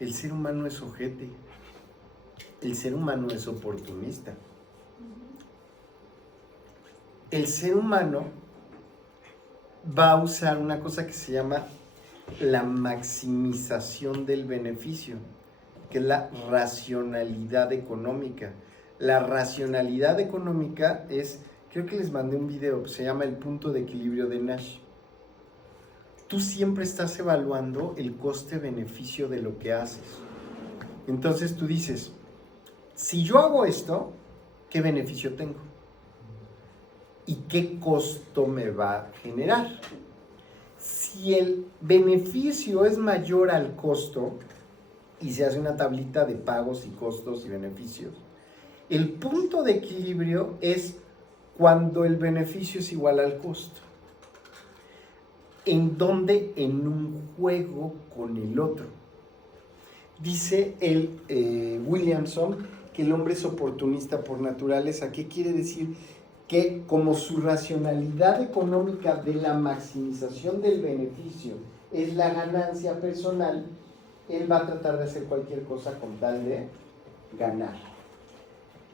el ser humano es ojete, el ser humano es oportunista. El ser humano va a usar una cosa que se llama la maximización del beneficio, que es la racionalidad económica. La racionalidad económica es, creo que les mandé un video, se llama El punto de equilibrio de Nash. tú siempre estás evaluando el coste-beneficio de lo que haces. Entonces tú dices, si yo hago esto, ¿qué beneficio tengo? ¿Y qué costo me va a generar? Si el beneficio es mayor al costo, y se hace una tablita de pagos y costos y beneficios, el punto de equilibrio es cuando el beneficio es igual al costo. ¿En dónde? En un juego con el otro. Dice Williamson que el hombre es oportunista por naturaleza. ¿Qué quiere decir? Que como su racionalidad económica de la maximización del beneficio es la ganancia personal, él va a tratar de hacer cualquier cosa con tal de ganar.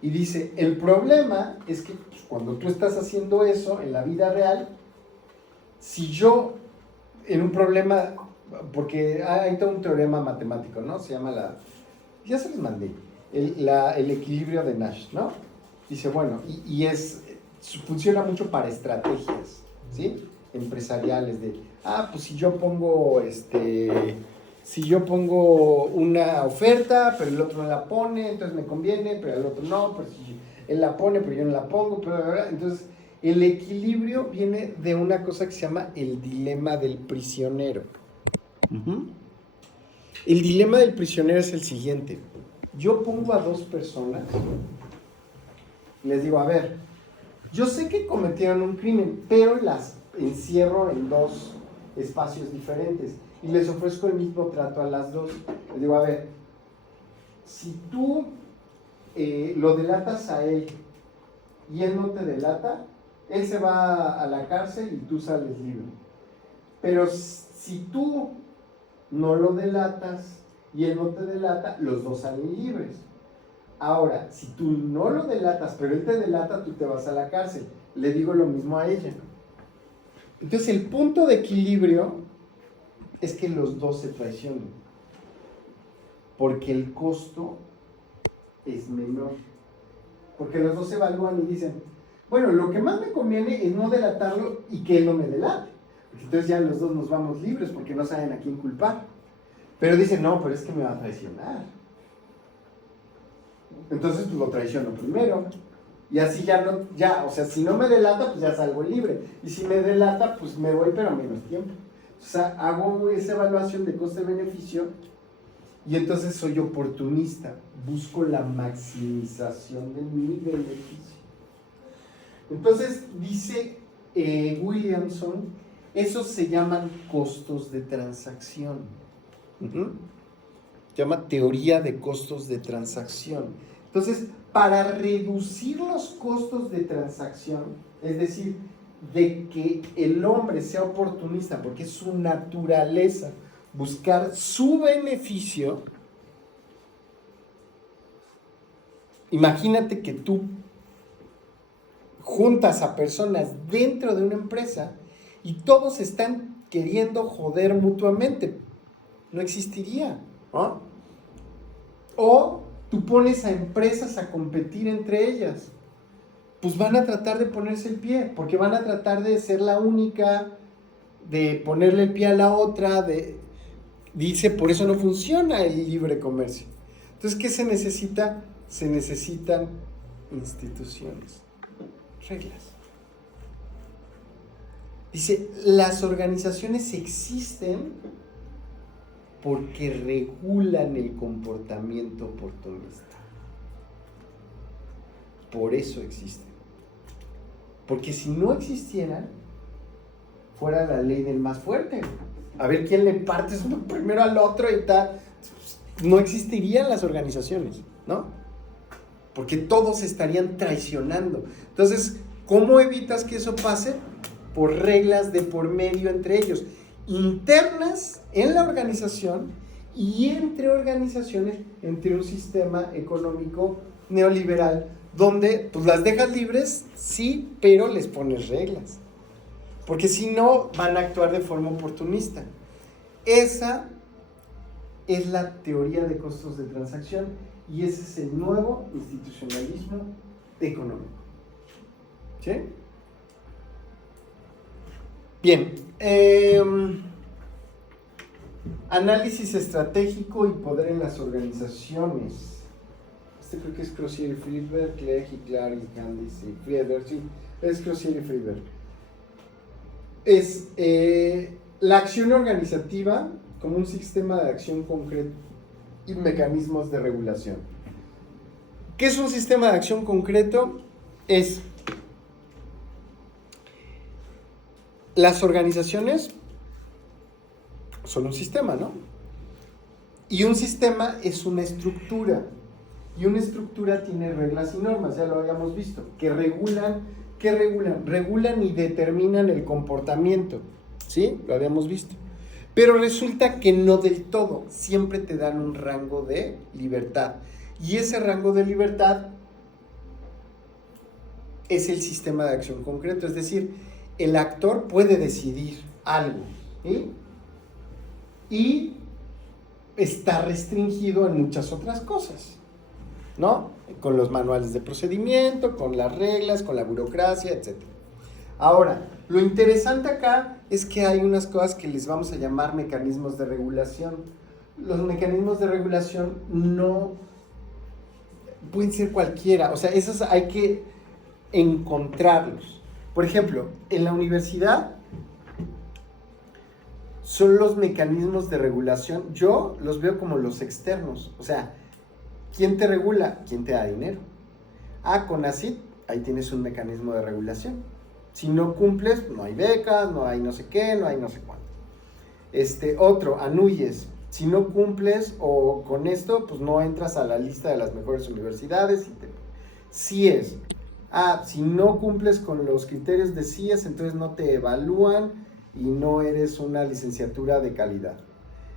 Y dice, el problema es que pues, cuando tú estás haciendo eso en la vida real, si yo, en un problema, porque hay todo un teorema matemático, ¿no? Se llama ya se les mandé, el equilibrio de Nash, ¿no? Dice, bueno, funciona mucho para estrategias, ¿sí? Empresariales pues si yo pongo una oferta, pero el otro no la pone, entonces me conviene, pero el otro no, pero si él la pone, pero yo no la pongo, entonces el equilibrio viene de una cosa que se llama el dilema del prisionero. El dilema del prisionero es el siguiente. Yo pongo a dos personas, les digo, a ver, yo sé que cometieron un crimen, pero las encierro en dos espacios diferentes y les ofrezco el mismo trato a las dos. Les digo, a ver, si tú lo delatas a él y él no te delata, él se va a la cárcel y tú sales libre. Pero si tú no lo delatas y él no te delata, los dos salen libres. Ahora, si tú no lo delatas, pero él te delata, tú te vas a la cárcel. Le digo lo mismo a ella. Entonces, el punto de equilibrio es que los dos se traicionen. Porque el costo es menor. Porque los dos se evalúan y dicen, bueno, lo que más me conviene es no delatarlo y que él no me delate. Porque entonces ya los dos nos vamos libres porque no saben a quién culpar. Pero dicen, no, pero es que me va a traicionar. Entonces pues lo traiciono primero. Y así o sea, si no me delata, pues ya salgo libre. Y si me delata, pues me voy, pero a menos tiempo. O sea, hago esa evaluación de coste-beneficio y entonces soy oportunista. Busco la maximización de mi beneficio. Entonces, dice Williamson, esos se llaman costos de transacción. Se llama teoría de costos de transacción. Entonces, para reducir los costos de transacción, es decir, de que el hombre sea oportunista, porque es su naturaleza buscar su beneficio, imagínate que tú juntas a personas dentro de una empresa y todos están queriendo joder mutuamente. No existiría, ¿no? O tú pones a empresas a competir entre ellas, pues van a tratar de ponerse el pie, porque van a tratar de ser la única, de ponerle el pie a la otra, dice, por eso no funciona el libre comercio. Entonces, ¿qué se necesita? Se necesitan instituciones, reglas. Dice, las organizaciones existen porque regulan el comportamiento oportunista. Por eso existen. Porque si no existieran, fuera la ley del más fuerte. A ver quién le parte primero al otro y tal. No existirían las organizaciones, ¿no? Porque todos estarían traicionando. Entonces, ¿cómo evitas que eso pase? Por reglas de por medio entre ellos, internas en la organización y entre organizaciones, entre un sistema económico neoliberal, donde pues las dejas libres, sí, pero les pones reglas. Porque si no, van a actuar de forma oportunista. Esa es la teoría de costos de transacción y ese es el nuevo institucionalismo económico. ¿Sí? Bien. Análisis estratégico y poder en las organizaciones. Este creo que es Crozier y Friedberg, Clegg y Clark y Candice y Friedberg, sí, es Crozier y Friedberg. Es la acción organizativa como un sistema de acción concreto y mecanismos de regulación. ¿Qué es un sistema de acción concreto? Es las organizaciones son un sistema, ¿no? Y un sistema es una estructura. Y una estructura tiene reglas y normas, ya lo habíamos visto, que regulan y determinan el comportamiento, ¿sí? Lo habíamos visto. Pero resulta que no del todo, siempre te dan un rango de libertad. Y ese rango de libertad es el sistema de acción concreto, es decir, el actor puede decidir algo, ¿sí? Y está restringido en muchas otras cosas, ¿no? Con los manuales de procedimiento, con las reglas, con la burocracia, etc. Ahora, lo interesante acá es que hay unas cosas que les vamos a llamar mecanismos de regulación. Los mecanismos de regulación no pueden ser cualquiera, o sea, esos hay que encontrarlos. Por ejemplo, en la universidad son los mecanismos de regulación, yo los veo como los externos, o sea, ¿quién te regula? ¿Quién te da dinero? CONACYT, ahí tienes un mecanismo de regulación. Si no cumples, no hay becas, no hay no sé qué, no hay no sé cuánto. Otro, ANUYES, si no cumples o con esto, pues no entras a la lista de las mejores universidades. CIES, si no cumples con los criterios de CIES, entonces no te evalúan y no eres una licenciatura de calidad.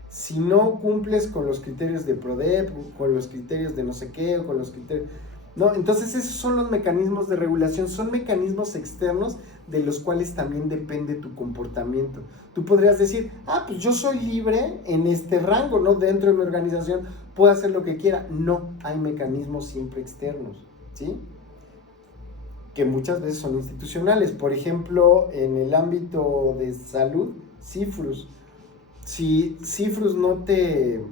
Si no cumples con los criterios de PRODEP, con los criterios de no sé qué, o con los criterios... No, entonces esos son los mecanismos de regulación, son mecanismos externos de los cuales también depende tu comportamiento. Tú podrías decir, pues yo soy libre en este rango, ¿no? Dentro de mi organización puedo hacer lo que quiera. No, hay mecanismos siempre externos, ¿sí? Que muchas veces son institucionales. Por ejemplo, en el ámbito de salud, CIFRUS. Si CIFRUS no te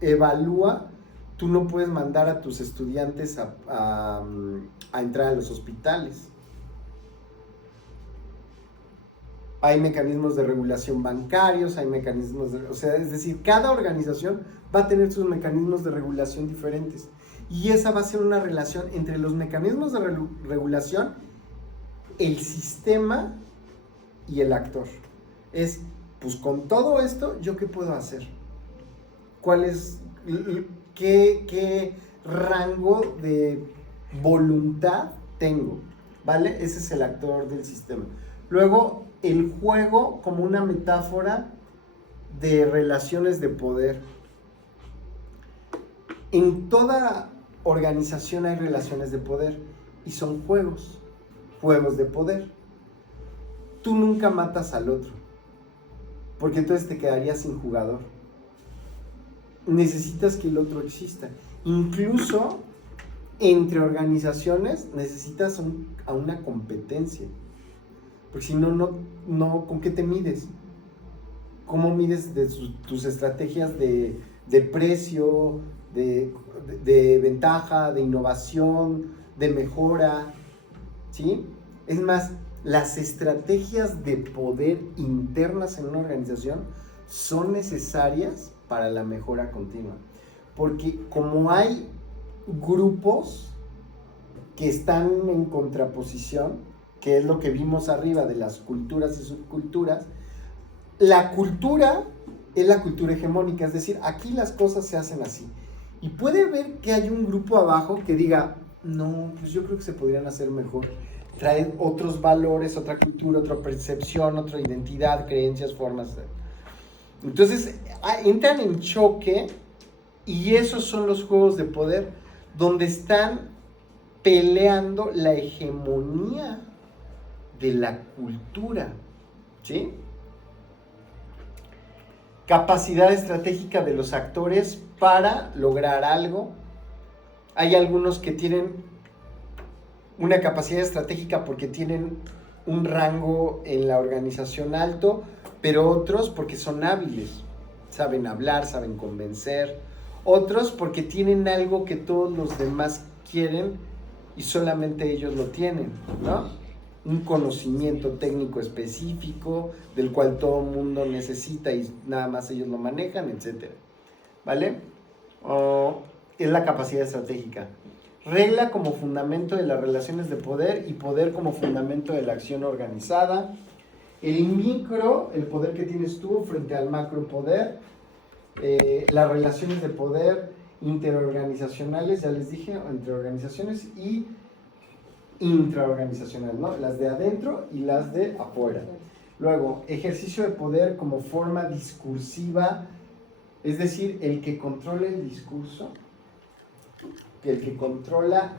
evalúa, tú no puedes mandar a tus estudiantes a entrar a los hospitales. Hay mecanismos de regulación bancarios, hay mecanismos de... O sea, es decir, cada organización va a tener sus mecanismos de regulación diferentes. Y esa va a ser una relación entre los mecanismos de regulación, el sistema y el actor. Es, pues con todo esto, ¿yo qué puedo hacer? ¿Cuál es... ¿Qué rango de voluntad tengo? ¿Vale? Ese es el actor del sistema. Luego, el juego como una metáfora de relaciones de poder. En toda organización hay relaciones de poder y son juegos de poder. Tú nunca matas al otro, porque entonces te quedarías sin jugador. Necesitas que el otro exista. Incluso entre organizaciones necesitas a una competencia. Porque si no, ¿con qué te mides? ¿Cómo mides tus estrategias de precio, de ventaja, de innovación, de mejora? ¿Sí? Es más, las estrategias de poder internas en una organización son necesarias para la mejora continua, porque como hay grupos que están en contraposición, que es lo que vimos arriba de las culturas y subculturas, la cultura es la cultura hegemónica, es decir, aquí las cosas se hacen así, y puede ver que hay un grupo abajo que diga, no, pues yo creo que se podrían hacer mejor, traer otros valores, otra cultura, otra percepción, otra identidad, creencias, formas de... Entonces entran en choque y esos son los juegos de poder donde están peleando la hegemonía de la cultura, ¿sí? Capacidad estratégica de los actores para lograr algo. Hay algunos que tienen una capacidad estratégica porque tienen un rango en la organización alto, pero otros porque son hábiles, saben hablar, saben convencer. Otros porque tienen algo que todos los demás quieren y solamente ellos lo tienen, ¿no? Un conocimiento técnico específico del cual todo el mundo necesita y nada más ellos lo manejan, etc. ¿Vale? Es la capacidad estratégica. Regla como fundamento de las relaciones de poder y poder como fundamento de la acción organizada. El micro, el poder que tienes tú frente al macro poder. Las relaciones de poder interorganizacionales, ya les dije, entre organizaciones y intraorganizacionales, ¿no? Las de adentro y las de afuera. Luego, ejercicio de poder como forma discursiva, es decir, el que controla el discurso, el que controla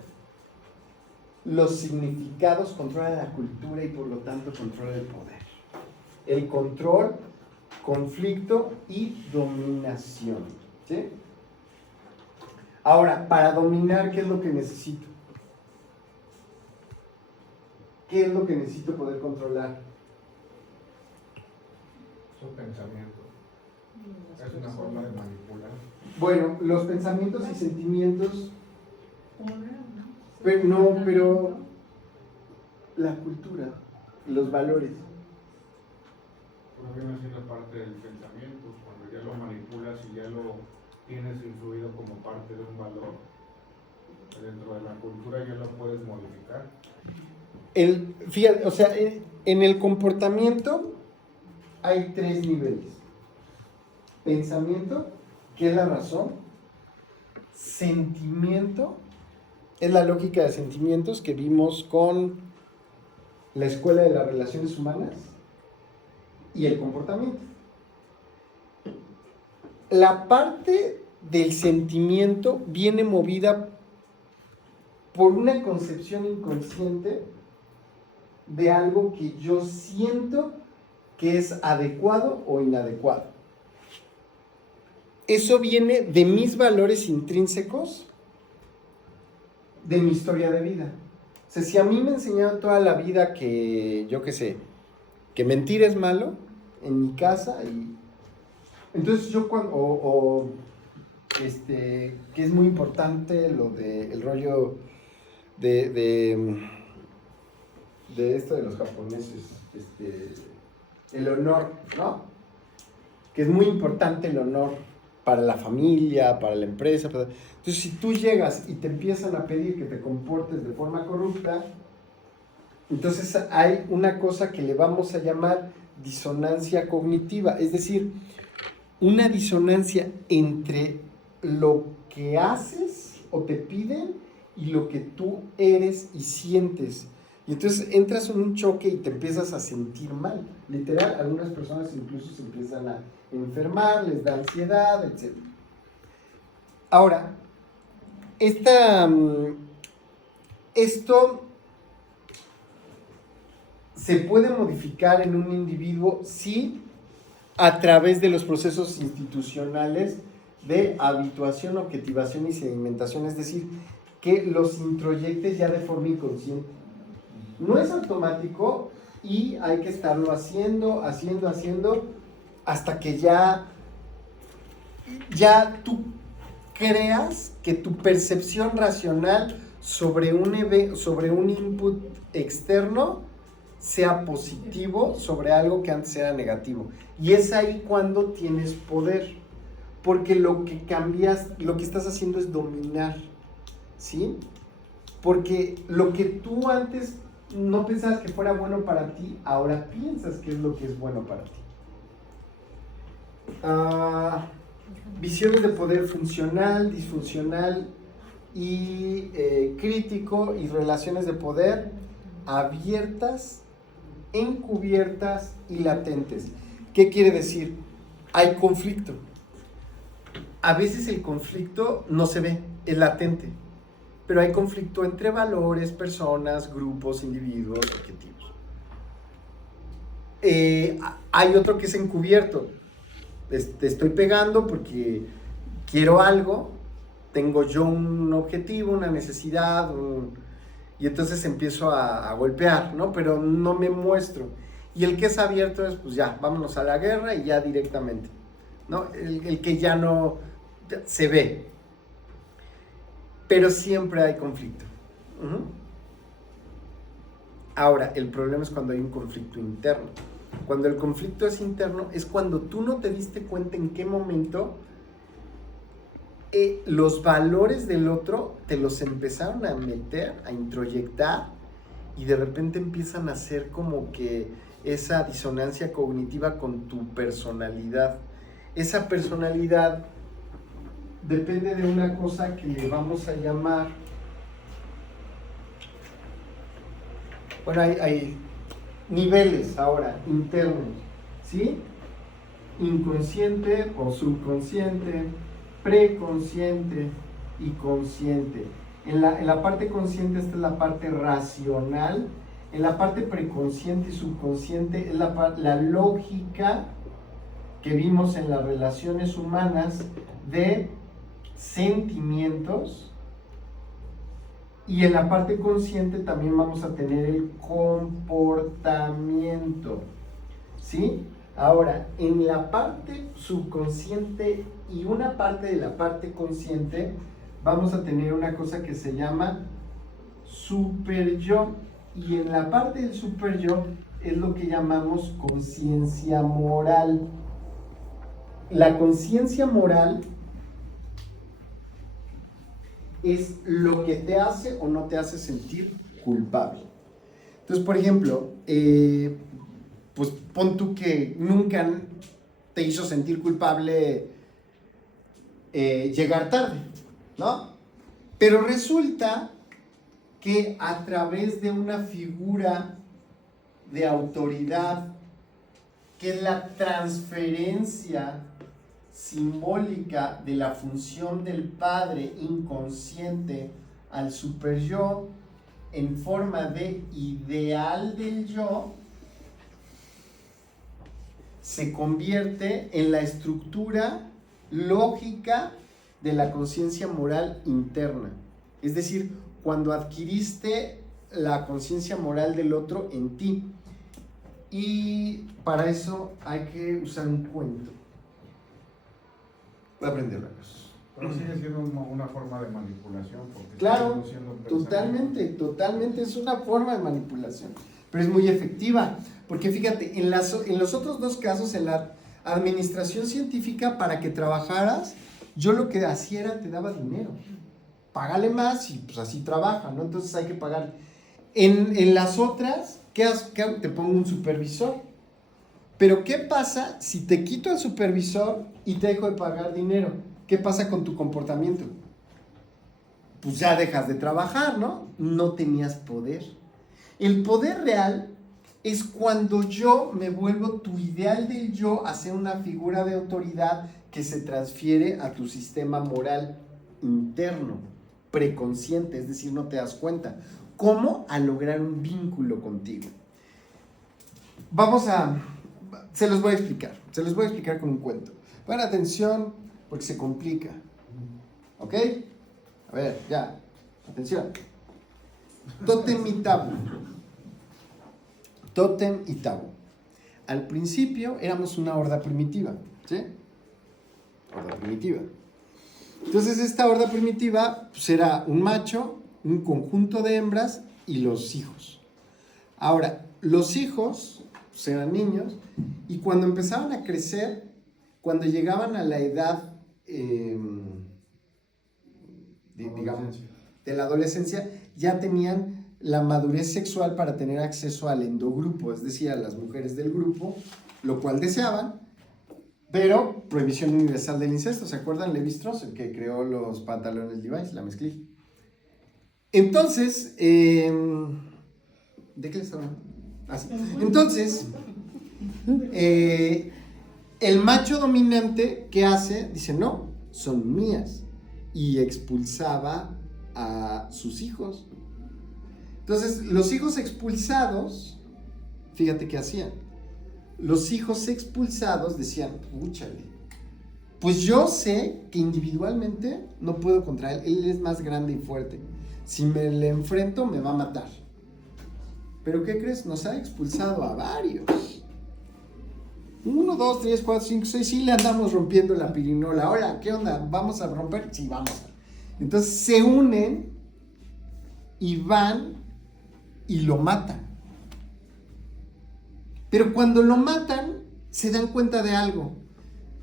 los significados, controla la cultura y por lo tanto controla el poder. El control, conflicto y dominación, ¿sí? Ahora, para dominar, ¿qué es lo que necesito? ¿Qué es lo que necesito poder controlar? Su pensamiento. Es una forma de manipular. Bueno, los pensamientos y sentimientos, pero la cultura, los valores. Pero viene siendo parte del pensamiento, cuando ya lo manipulas y ya lo tienes influido como parte de un valor, dentro de la cultura ya lo puedes modificar. Fíjate, o sea, en el comportamiento hay 3 niveles. Pensamiento, que es la razón. Sentimiento, es la lógica de sentimientos que vimos con la Escuela de las Relaciones Humanas. Y el comportamiento. La parte del sentimiento viene movida por una concepción inconsciente de algo que yo siento que es adecuado o inadecuado. Eso viene de mis valores intrínsecos, de mi historia de vida. O sea, si a mí me enseñaron toda la vida que, yo qué sé, que mentir es malo en mi casa, y entonces yo cuando, que es muy importante lo de el rollo de esto de los japoneses, el honor, ¿no? Que es muy importante el honor para la familia, para la empresa. Entonces, si tú llegas y te empiezan a pedir que te comportes de forma corrupta, entonces hay una cosa que le vamos a llamar disonancia cognitiva, es decir, una disonancia entre lo que haces o te piden y lo que tú eres y sientes. Y entonces entras en un choque y te empiezas a sentir mal. Literal, algunas personas incluso se empiezan a enfermar, les da ansiedad, etc. Ahora, esto se puede modificar en un individuo, sí, a través de los procesos institucionales de habituación, objetivación y sedimentación, es decir, que los introyectes ya de forma inconsciente. No es automático y hay que estarlo haciendo, hasta que ya tú creas que tu percepción racional sobre un input externo sea positivo sobre algo que antes era negativo. Y es ahí cuando tienes poder, porque lo que estás haciendo es dominar, ¿sí? Porque lo que tú antes no pensabas que fuera bueno para ti, ahora piensas que es lo que es bueno para ti. Visiones de poder funcional, disfuncional y crítico, y relaciones de poder abiertas, encubiertas y latentes. ¿Qué quiere decir? Hay conflicto. A veces el conflicto no se ve, es latente, pero hay conflicto entre valores, personas, grupos, individuos, objetivos. Hay otro que es encubierto. Te estoy pegando porque quiero algo, tengo yo un objetivo, una necesidad, y entonces empiezo a golpear, ¿no? Pero no me muestro. Y el que es abierto es, pues ya, vámonos a la guerra y ya directamente. ¿no? El que ya no se ve. Pero siempre hay conflicto. Ahora, el problema es cuando hay un conflicto interno. Cuando el conflicto es interno, es cuando tú no te diste cuenta en qué momento los valores del otro te los empezaron a meter, a introyectar, y de repente empiezan a ser como que esa disonancia cognitiva con tu personalidad. Esa personalidad depende de una cosa que le vamos a llamar... Bueno, hay niveles ahora internos, ¿sí? Inconsciente o subconsciente, preconsciente y consciente. En la parte consciente esta es la parte racional. En la parte preconsciente y subconsciente es la lógica que vimos en las relaciones humanas de sentimientos. Y en la parte consciente también vamos a tener el comportamiento, ¿sí? Ahora, en la parte subconsciente y una parte de la parte consciente, vamos a tener una cosa que se llama superyo. Y en la parte del superyo es lo que llamamos conciencia moral. La conciencia moral es lo que te hace o no te hace sentir culpable. Entonces, por ejemplo, pues pon tú que nunca te hizo sentir culpable llegar tarde, ¿no? Pero resulta que a través de una figura de autoridad, que es la transferencia simbólica de la función del padre inconsciente al superyo en forma de ideal del yo, se convierte en la estructura lógica de la conciencia moral interna. Es decir, cuando adquiriste la conciencia moral del otro en ti. Y para eso hay que usar un cuento. Voy a aprender una cosa. Pero sigue siendo una forma de manipulación. Porque Claro, sigue siendo un pensamiento. totalmente es una forma de manipulación, pero es muy efectiva, porque fíjate, en los otros dos casos, en la administración científica, para que trabajaras, yo lo que hacía era te daba dinero, págale más y pues así trabaja, ¿no? Entonces hay que pagar. En las otras, ¿qué te pongo un supervisor? Pero ¿qué pasa si te quito el supervisor y te dejo de pagar dinero? ¿Qué pasa con tu comportamiento? Pues ya dejas de trabajar, ¿no? No tenías poder. El poder real es cuando yo me vuelvo tu ideal del yo hacia una figura de autoridad que se transfiere a tu sistema moral interno, preconsciente, es decir, no te das cuenta. ¿Cómo? A lograr un vínculo contigo. Se los voy a explicar con un cuento. Pongan atención porque se complica. ¿Ok? A ver, ya. Atención. Tótem y tabú. Al principio éramos una horda primitiva, ¿sí? Horda primitiva. Entonces esta horda primitiva pues era un macho, un conjunto de hembras y los hijos. Ahora, los hijos pues eran niños y cuando empezaban a crecer, cuando llegaban a la edad de la adolescencia, ya tenían la madurez sexual para tener acceso al endogrupo, es decir, a las mujeres del grupo, lo cual deseaban, pero prohibición universal del incesto. ¿Se acuerdan? Levi Strauss, el que creó los pantalones Levi's, la mezclilla. Entonces, ¿de qué les hablan? Sí. Entonces, el macho dominante, ¿qué hace? Dice, no, son mías. Y expulsaba a sus hijos. Entonces, los hijos expulsados, fíjate qué hacían. Los hijos expulsados decían, púchale, pues yo sé que individualmente no puedo contra él. Él es más grande y fuerte. Si me le enfrento, me va a matar. ¿Pero qué crees? Nos ha expulsado a varios. 1, 2, 3, 4, 5, 6, sí le andamos rompiendo la pirinola. Hola, ¿qué onda? ¿Vamos a romper? Sí, vamos. Entonces se unen y van y lo matan. Pero cuando lo matan, se dan cuenta de algo.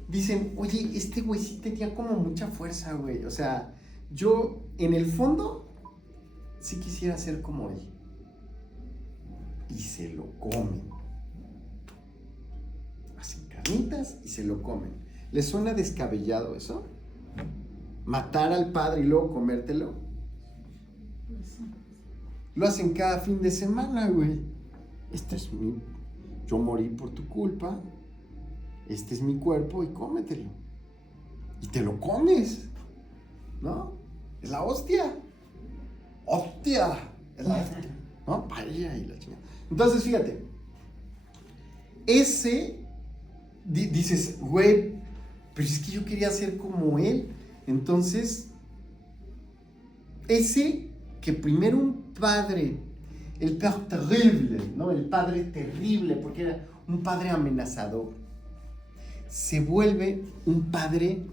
Dicen, oye, este güey sí tenía como mucha fuerza, güey. O sea, yo en el fondo sí quisiera ser como él. Y se lo comen. Hacen carnitas y se lo comen. ¿Les suena descabellado eso? Matar al padre y luego comértelo. Lo hacen cada fin de semana, güey. Yo morí por tu culpa. Este es mi cuerpo y cómetelo. Y te lo comes, ¿no? Es la hostia. ¡Hostia! Es la hostia, ¿no? Vaya y la chingada. Entonces, fíjate. Dices, güey, pero es que yo quería ser como él. Entonces, ese que primero un padre, el père terrible, ¿no? El padre terrible, porque era un padre amenazador, se vuelve un padre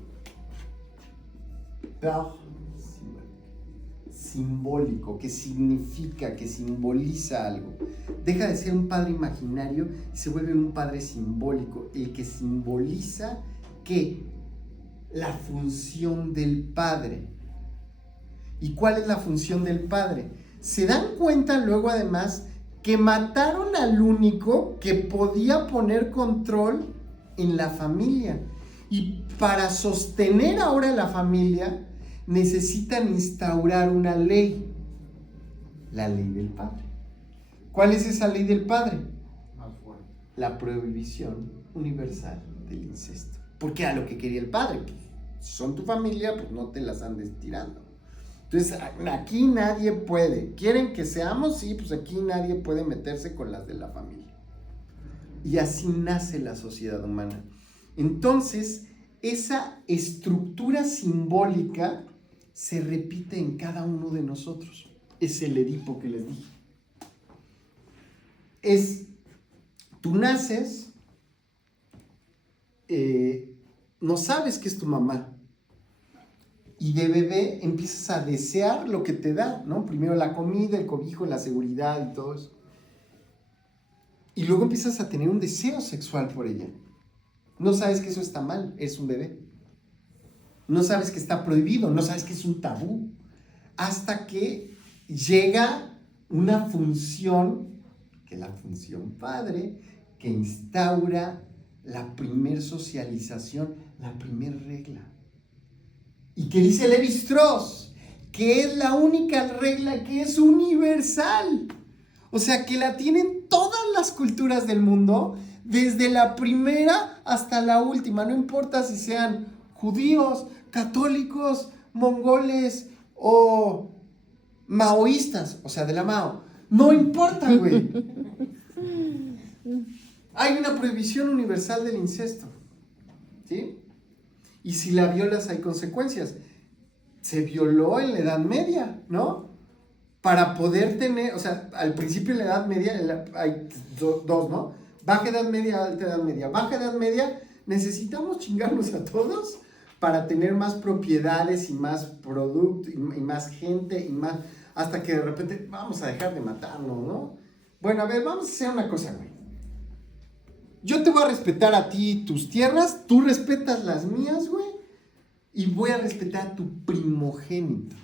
simbólico, que significa, que simboliza algo. Deja de ser un padre imaginario y se vuelve un padre simbólico, el que simboliza que la función del padre. ¿Y cuál es la función del padre? Se dan cuenta luego además que mataron al único que podía poner control en la familia. Y para sostener ahora la familia necesitan instaurar una ley. La ley del padre. ¿Cuál es esa ley del padre? Más fuerte. La prohibición universal del incesto. Porque a lo que quería el padre, pues, si son tu familia, pues no te las andes tirando. Entonces, aquí nadie puede. ¿Quieren que seamos? Sí, pues aquí nadie puede meterse con las de la familia. Y así nace la sociedad humana. Entonces, esa estructura simbólica se repite en cada uno de nosotros. Es el Edipo que les dije. Tú naces, no sabes que es tu mamá. Y de bebé empiezas a desear lo que te da, ¿no? Primero la comida, el cobijo, la seguridad y todo eso. Y luego empiezas a tener un deseo sexual por ella. No sabes que eso está mal, eres un bebé. No sabes que está prohibido, no sabes que es un tabú. Hasta que llega una función, que es la función padre, que instaura la primer socialización, la primer regla. Y que dice Lévi-Strauss, que es la única regla que es universal. O sea, que la tienen todas las culturas del mundo, desde la primera hasta la última. No importa si sean judíos, católicos, mongoles o maoístas, o sea, de la Mao. No importa, güey. Hay una prohibición universal del incesto, ¿sí? Y si la violas hay consecuencias. Se violó en la Edad Media, ¿no? Para poder tener, o sea, al principio en la Edad Media hay dos, ¿no? Baja Edad Media, Alta Edad Media. Baja Edad Media, necesitamos chingarnos a todos para tener más propiedades y más producto y más gente y más, hasta que de repente vamos a dejar de matarnos, ¿no? Bueno, a ver, vamos a hacer una cosa, güey. Yo te voy a respetar a ti tus tierras, tú respetas las mías, güey, y voy a respetar a tu primogénito,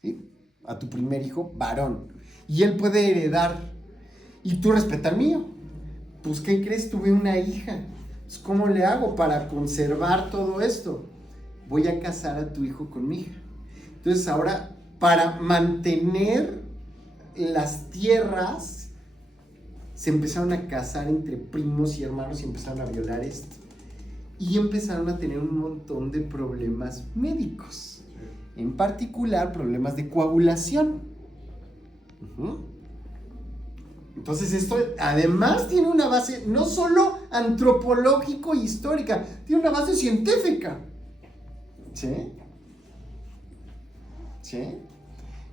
¿sí? A tu primer hijo, varón, y él puede heredar, y tú respetas al mío. Pues, ¿qué crees? Tuve una hija. Pues, ¿cómo le hago para conservar todo esto? Voy a casar a tu hijo con mi hija. Entonces, ahora, para mantener las tierras, se empezaron a casar entre primos y hermanos y empezaron a violar esto. Y empezaron a tener un montón de problemas médicos. En particular, problemas de coagulación. Entonces, esto además tiene una base no solo antropológico e histórica, tiene una base científica. ¿Sí? ¿Sí?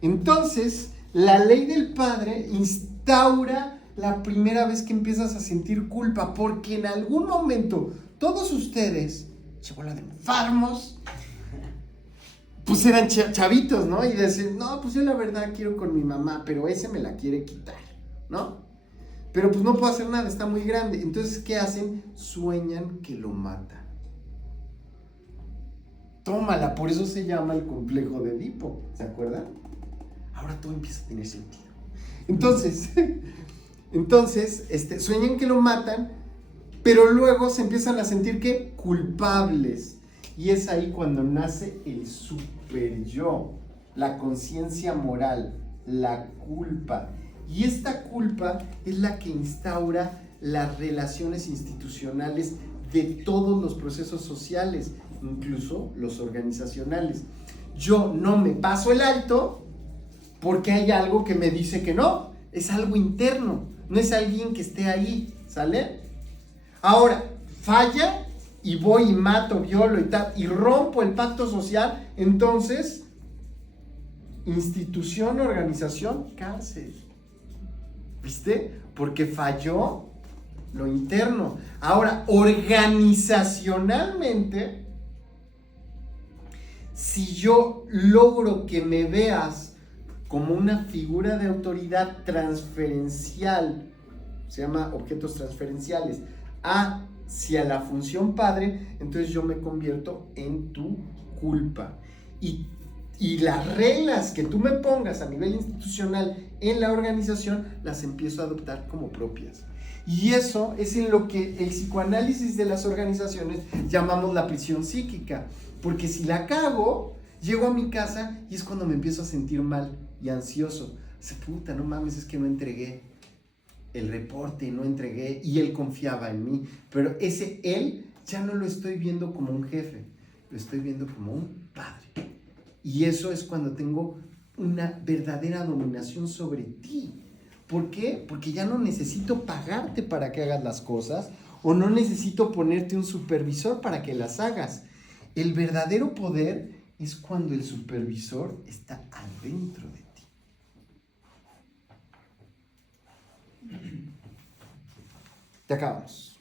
Entonces, la ley del padre instaura la primera vez que empiezas a sentir culpa, porque en algún momento todos ustedes, bola de enfermos, pues eran chavitos, ¿no? Y decían, no, pues yo la verdad quiero con mi mamá, pero ese me la quiere quitar, ¿no? Pero pues no puedo hacer nada, está muy grande. Entonces, ¿qué hacen? Sueñan que lo matan. Tómala, por eso se llama el complejo de Edipo, ¿se acuerdan? Ahora todo empieza a tener sentido. Entonces, sueñan que lo matan, pero luego se empiezan a sentir que culpables. Y es ahí cuando nace el super yo, la conciencia moral, la culpa. Y esta culpa es la que instaura las relaciones institucionales de todos los procesos sociales, incluso los organizacionales. Yo no me paso el alto porque hay algo que me dice que no, es algo interno, no es alguien que esté ahí, ¿sale? Ahora, falla y voy y mato, violo y tal, y rompo el pacto social, entonces, institución, organización, cárcel. ¿Viste? Porque falló lo interno. Ahora, organizacionalmente, si yo logro que me veas como una figura de autoridad transferencial, se llama objetos transferenciales, hacia la función padre, entonces yo me convierto en tu culpa. Y las reglas que tú me pongas a nivel institucional en la organización, las empiezo a adoptar como propias. Y eso es en lo que el psicoanálisis de las organizaciones llamamos la prisión psíquica. Porque si la cago, llego a mi casa y es cuando me empiezo a sentir mal y ansioso. Puta, no mames, es que no entregué el reporte, no entregué, y él confiaba en mí. Pero ese él ya no lo estoy viendo como un jefe, lo estoy viendo como un padre. Y eso es cuando tengo una verdadera dominación sobre ti. ¿Por qué? Porque ya no necesito pagarte para que hagas las cosas, o no necesito ponerte un supervisor para que las hagas. El verdadero poder es cuando el supervisor está adentro de ti. Ya acabamos.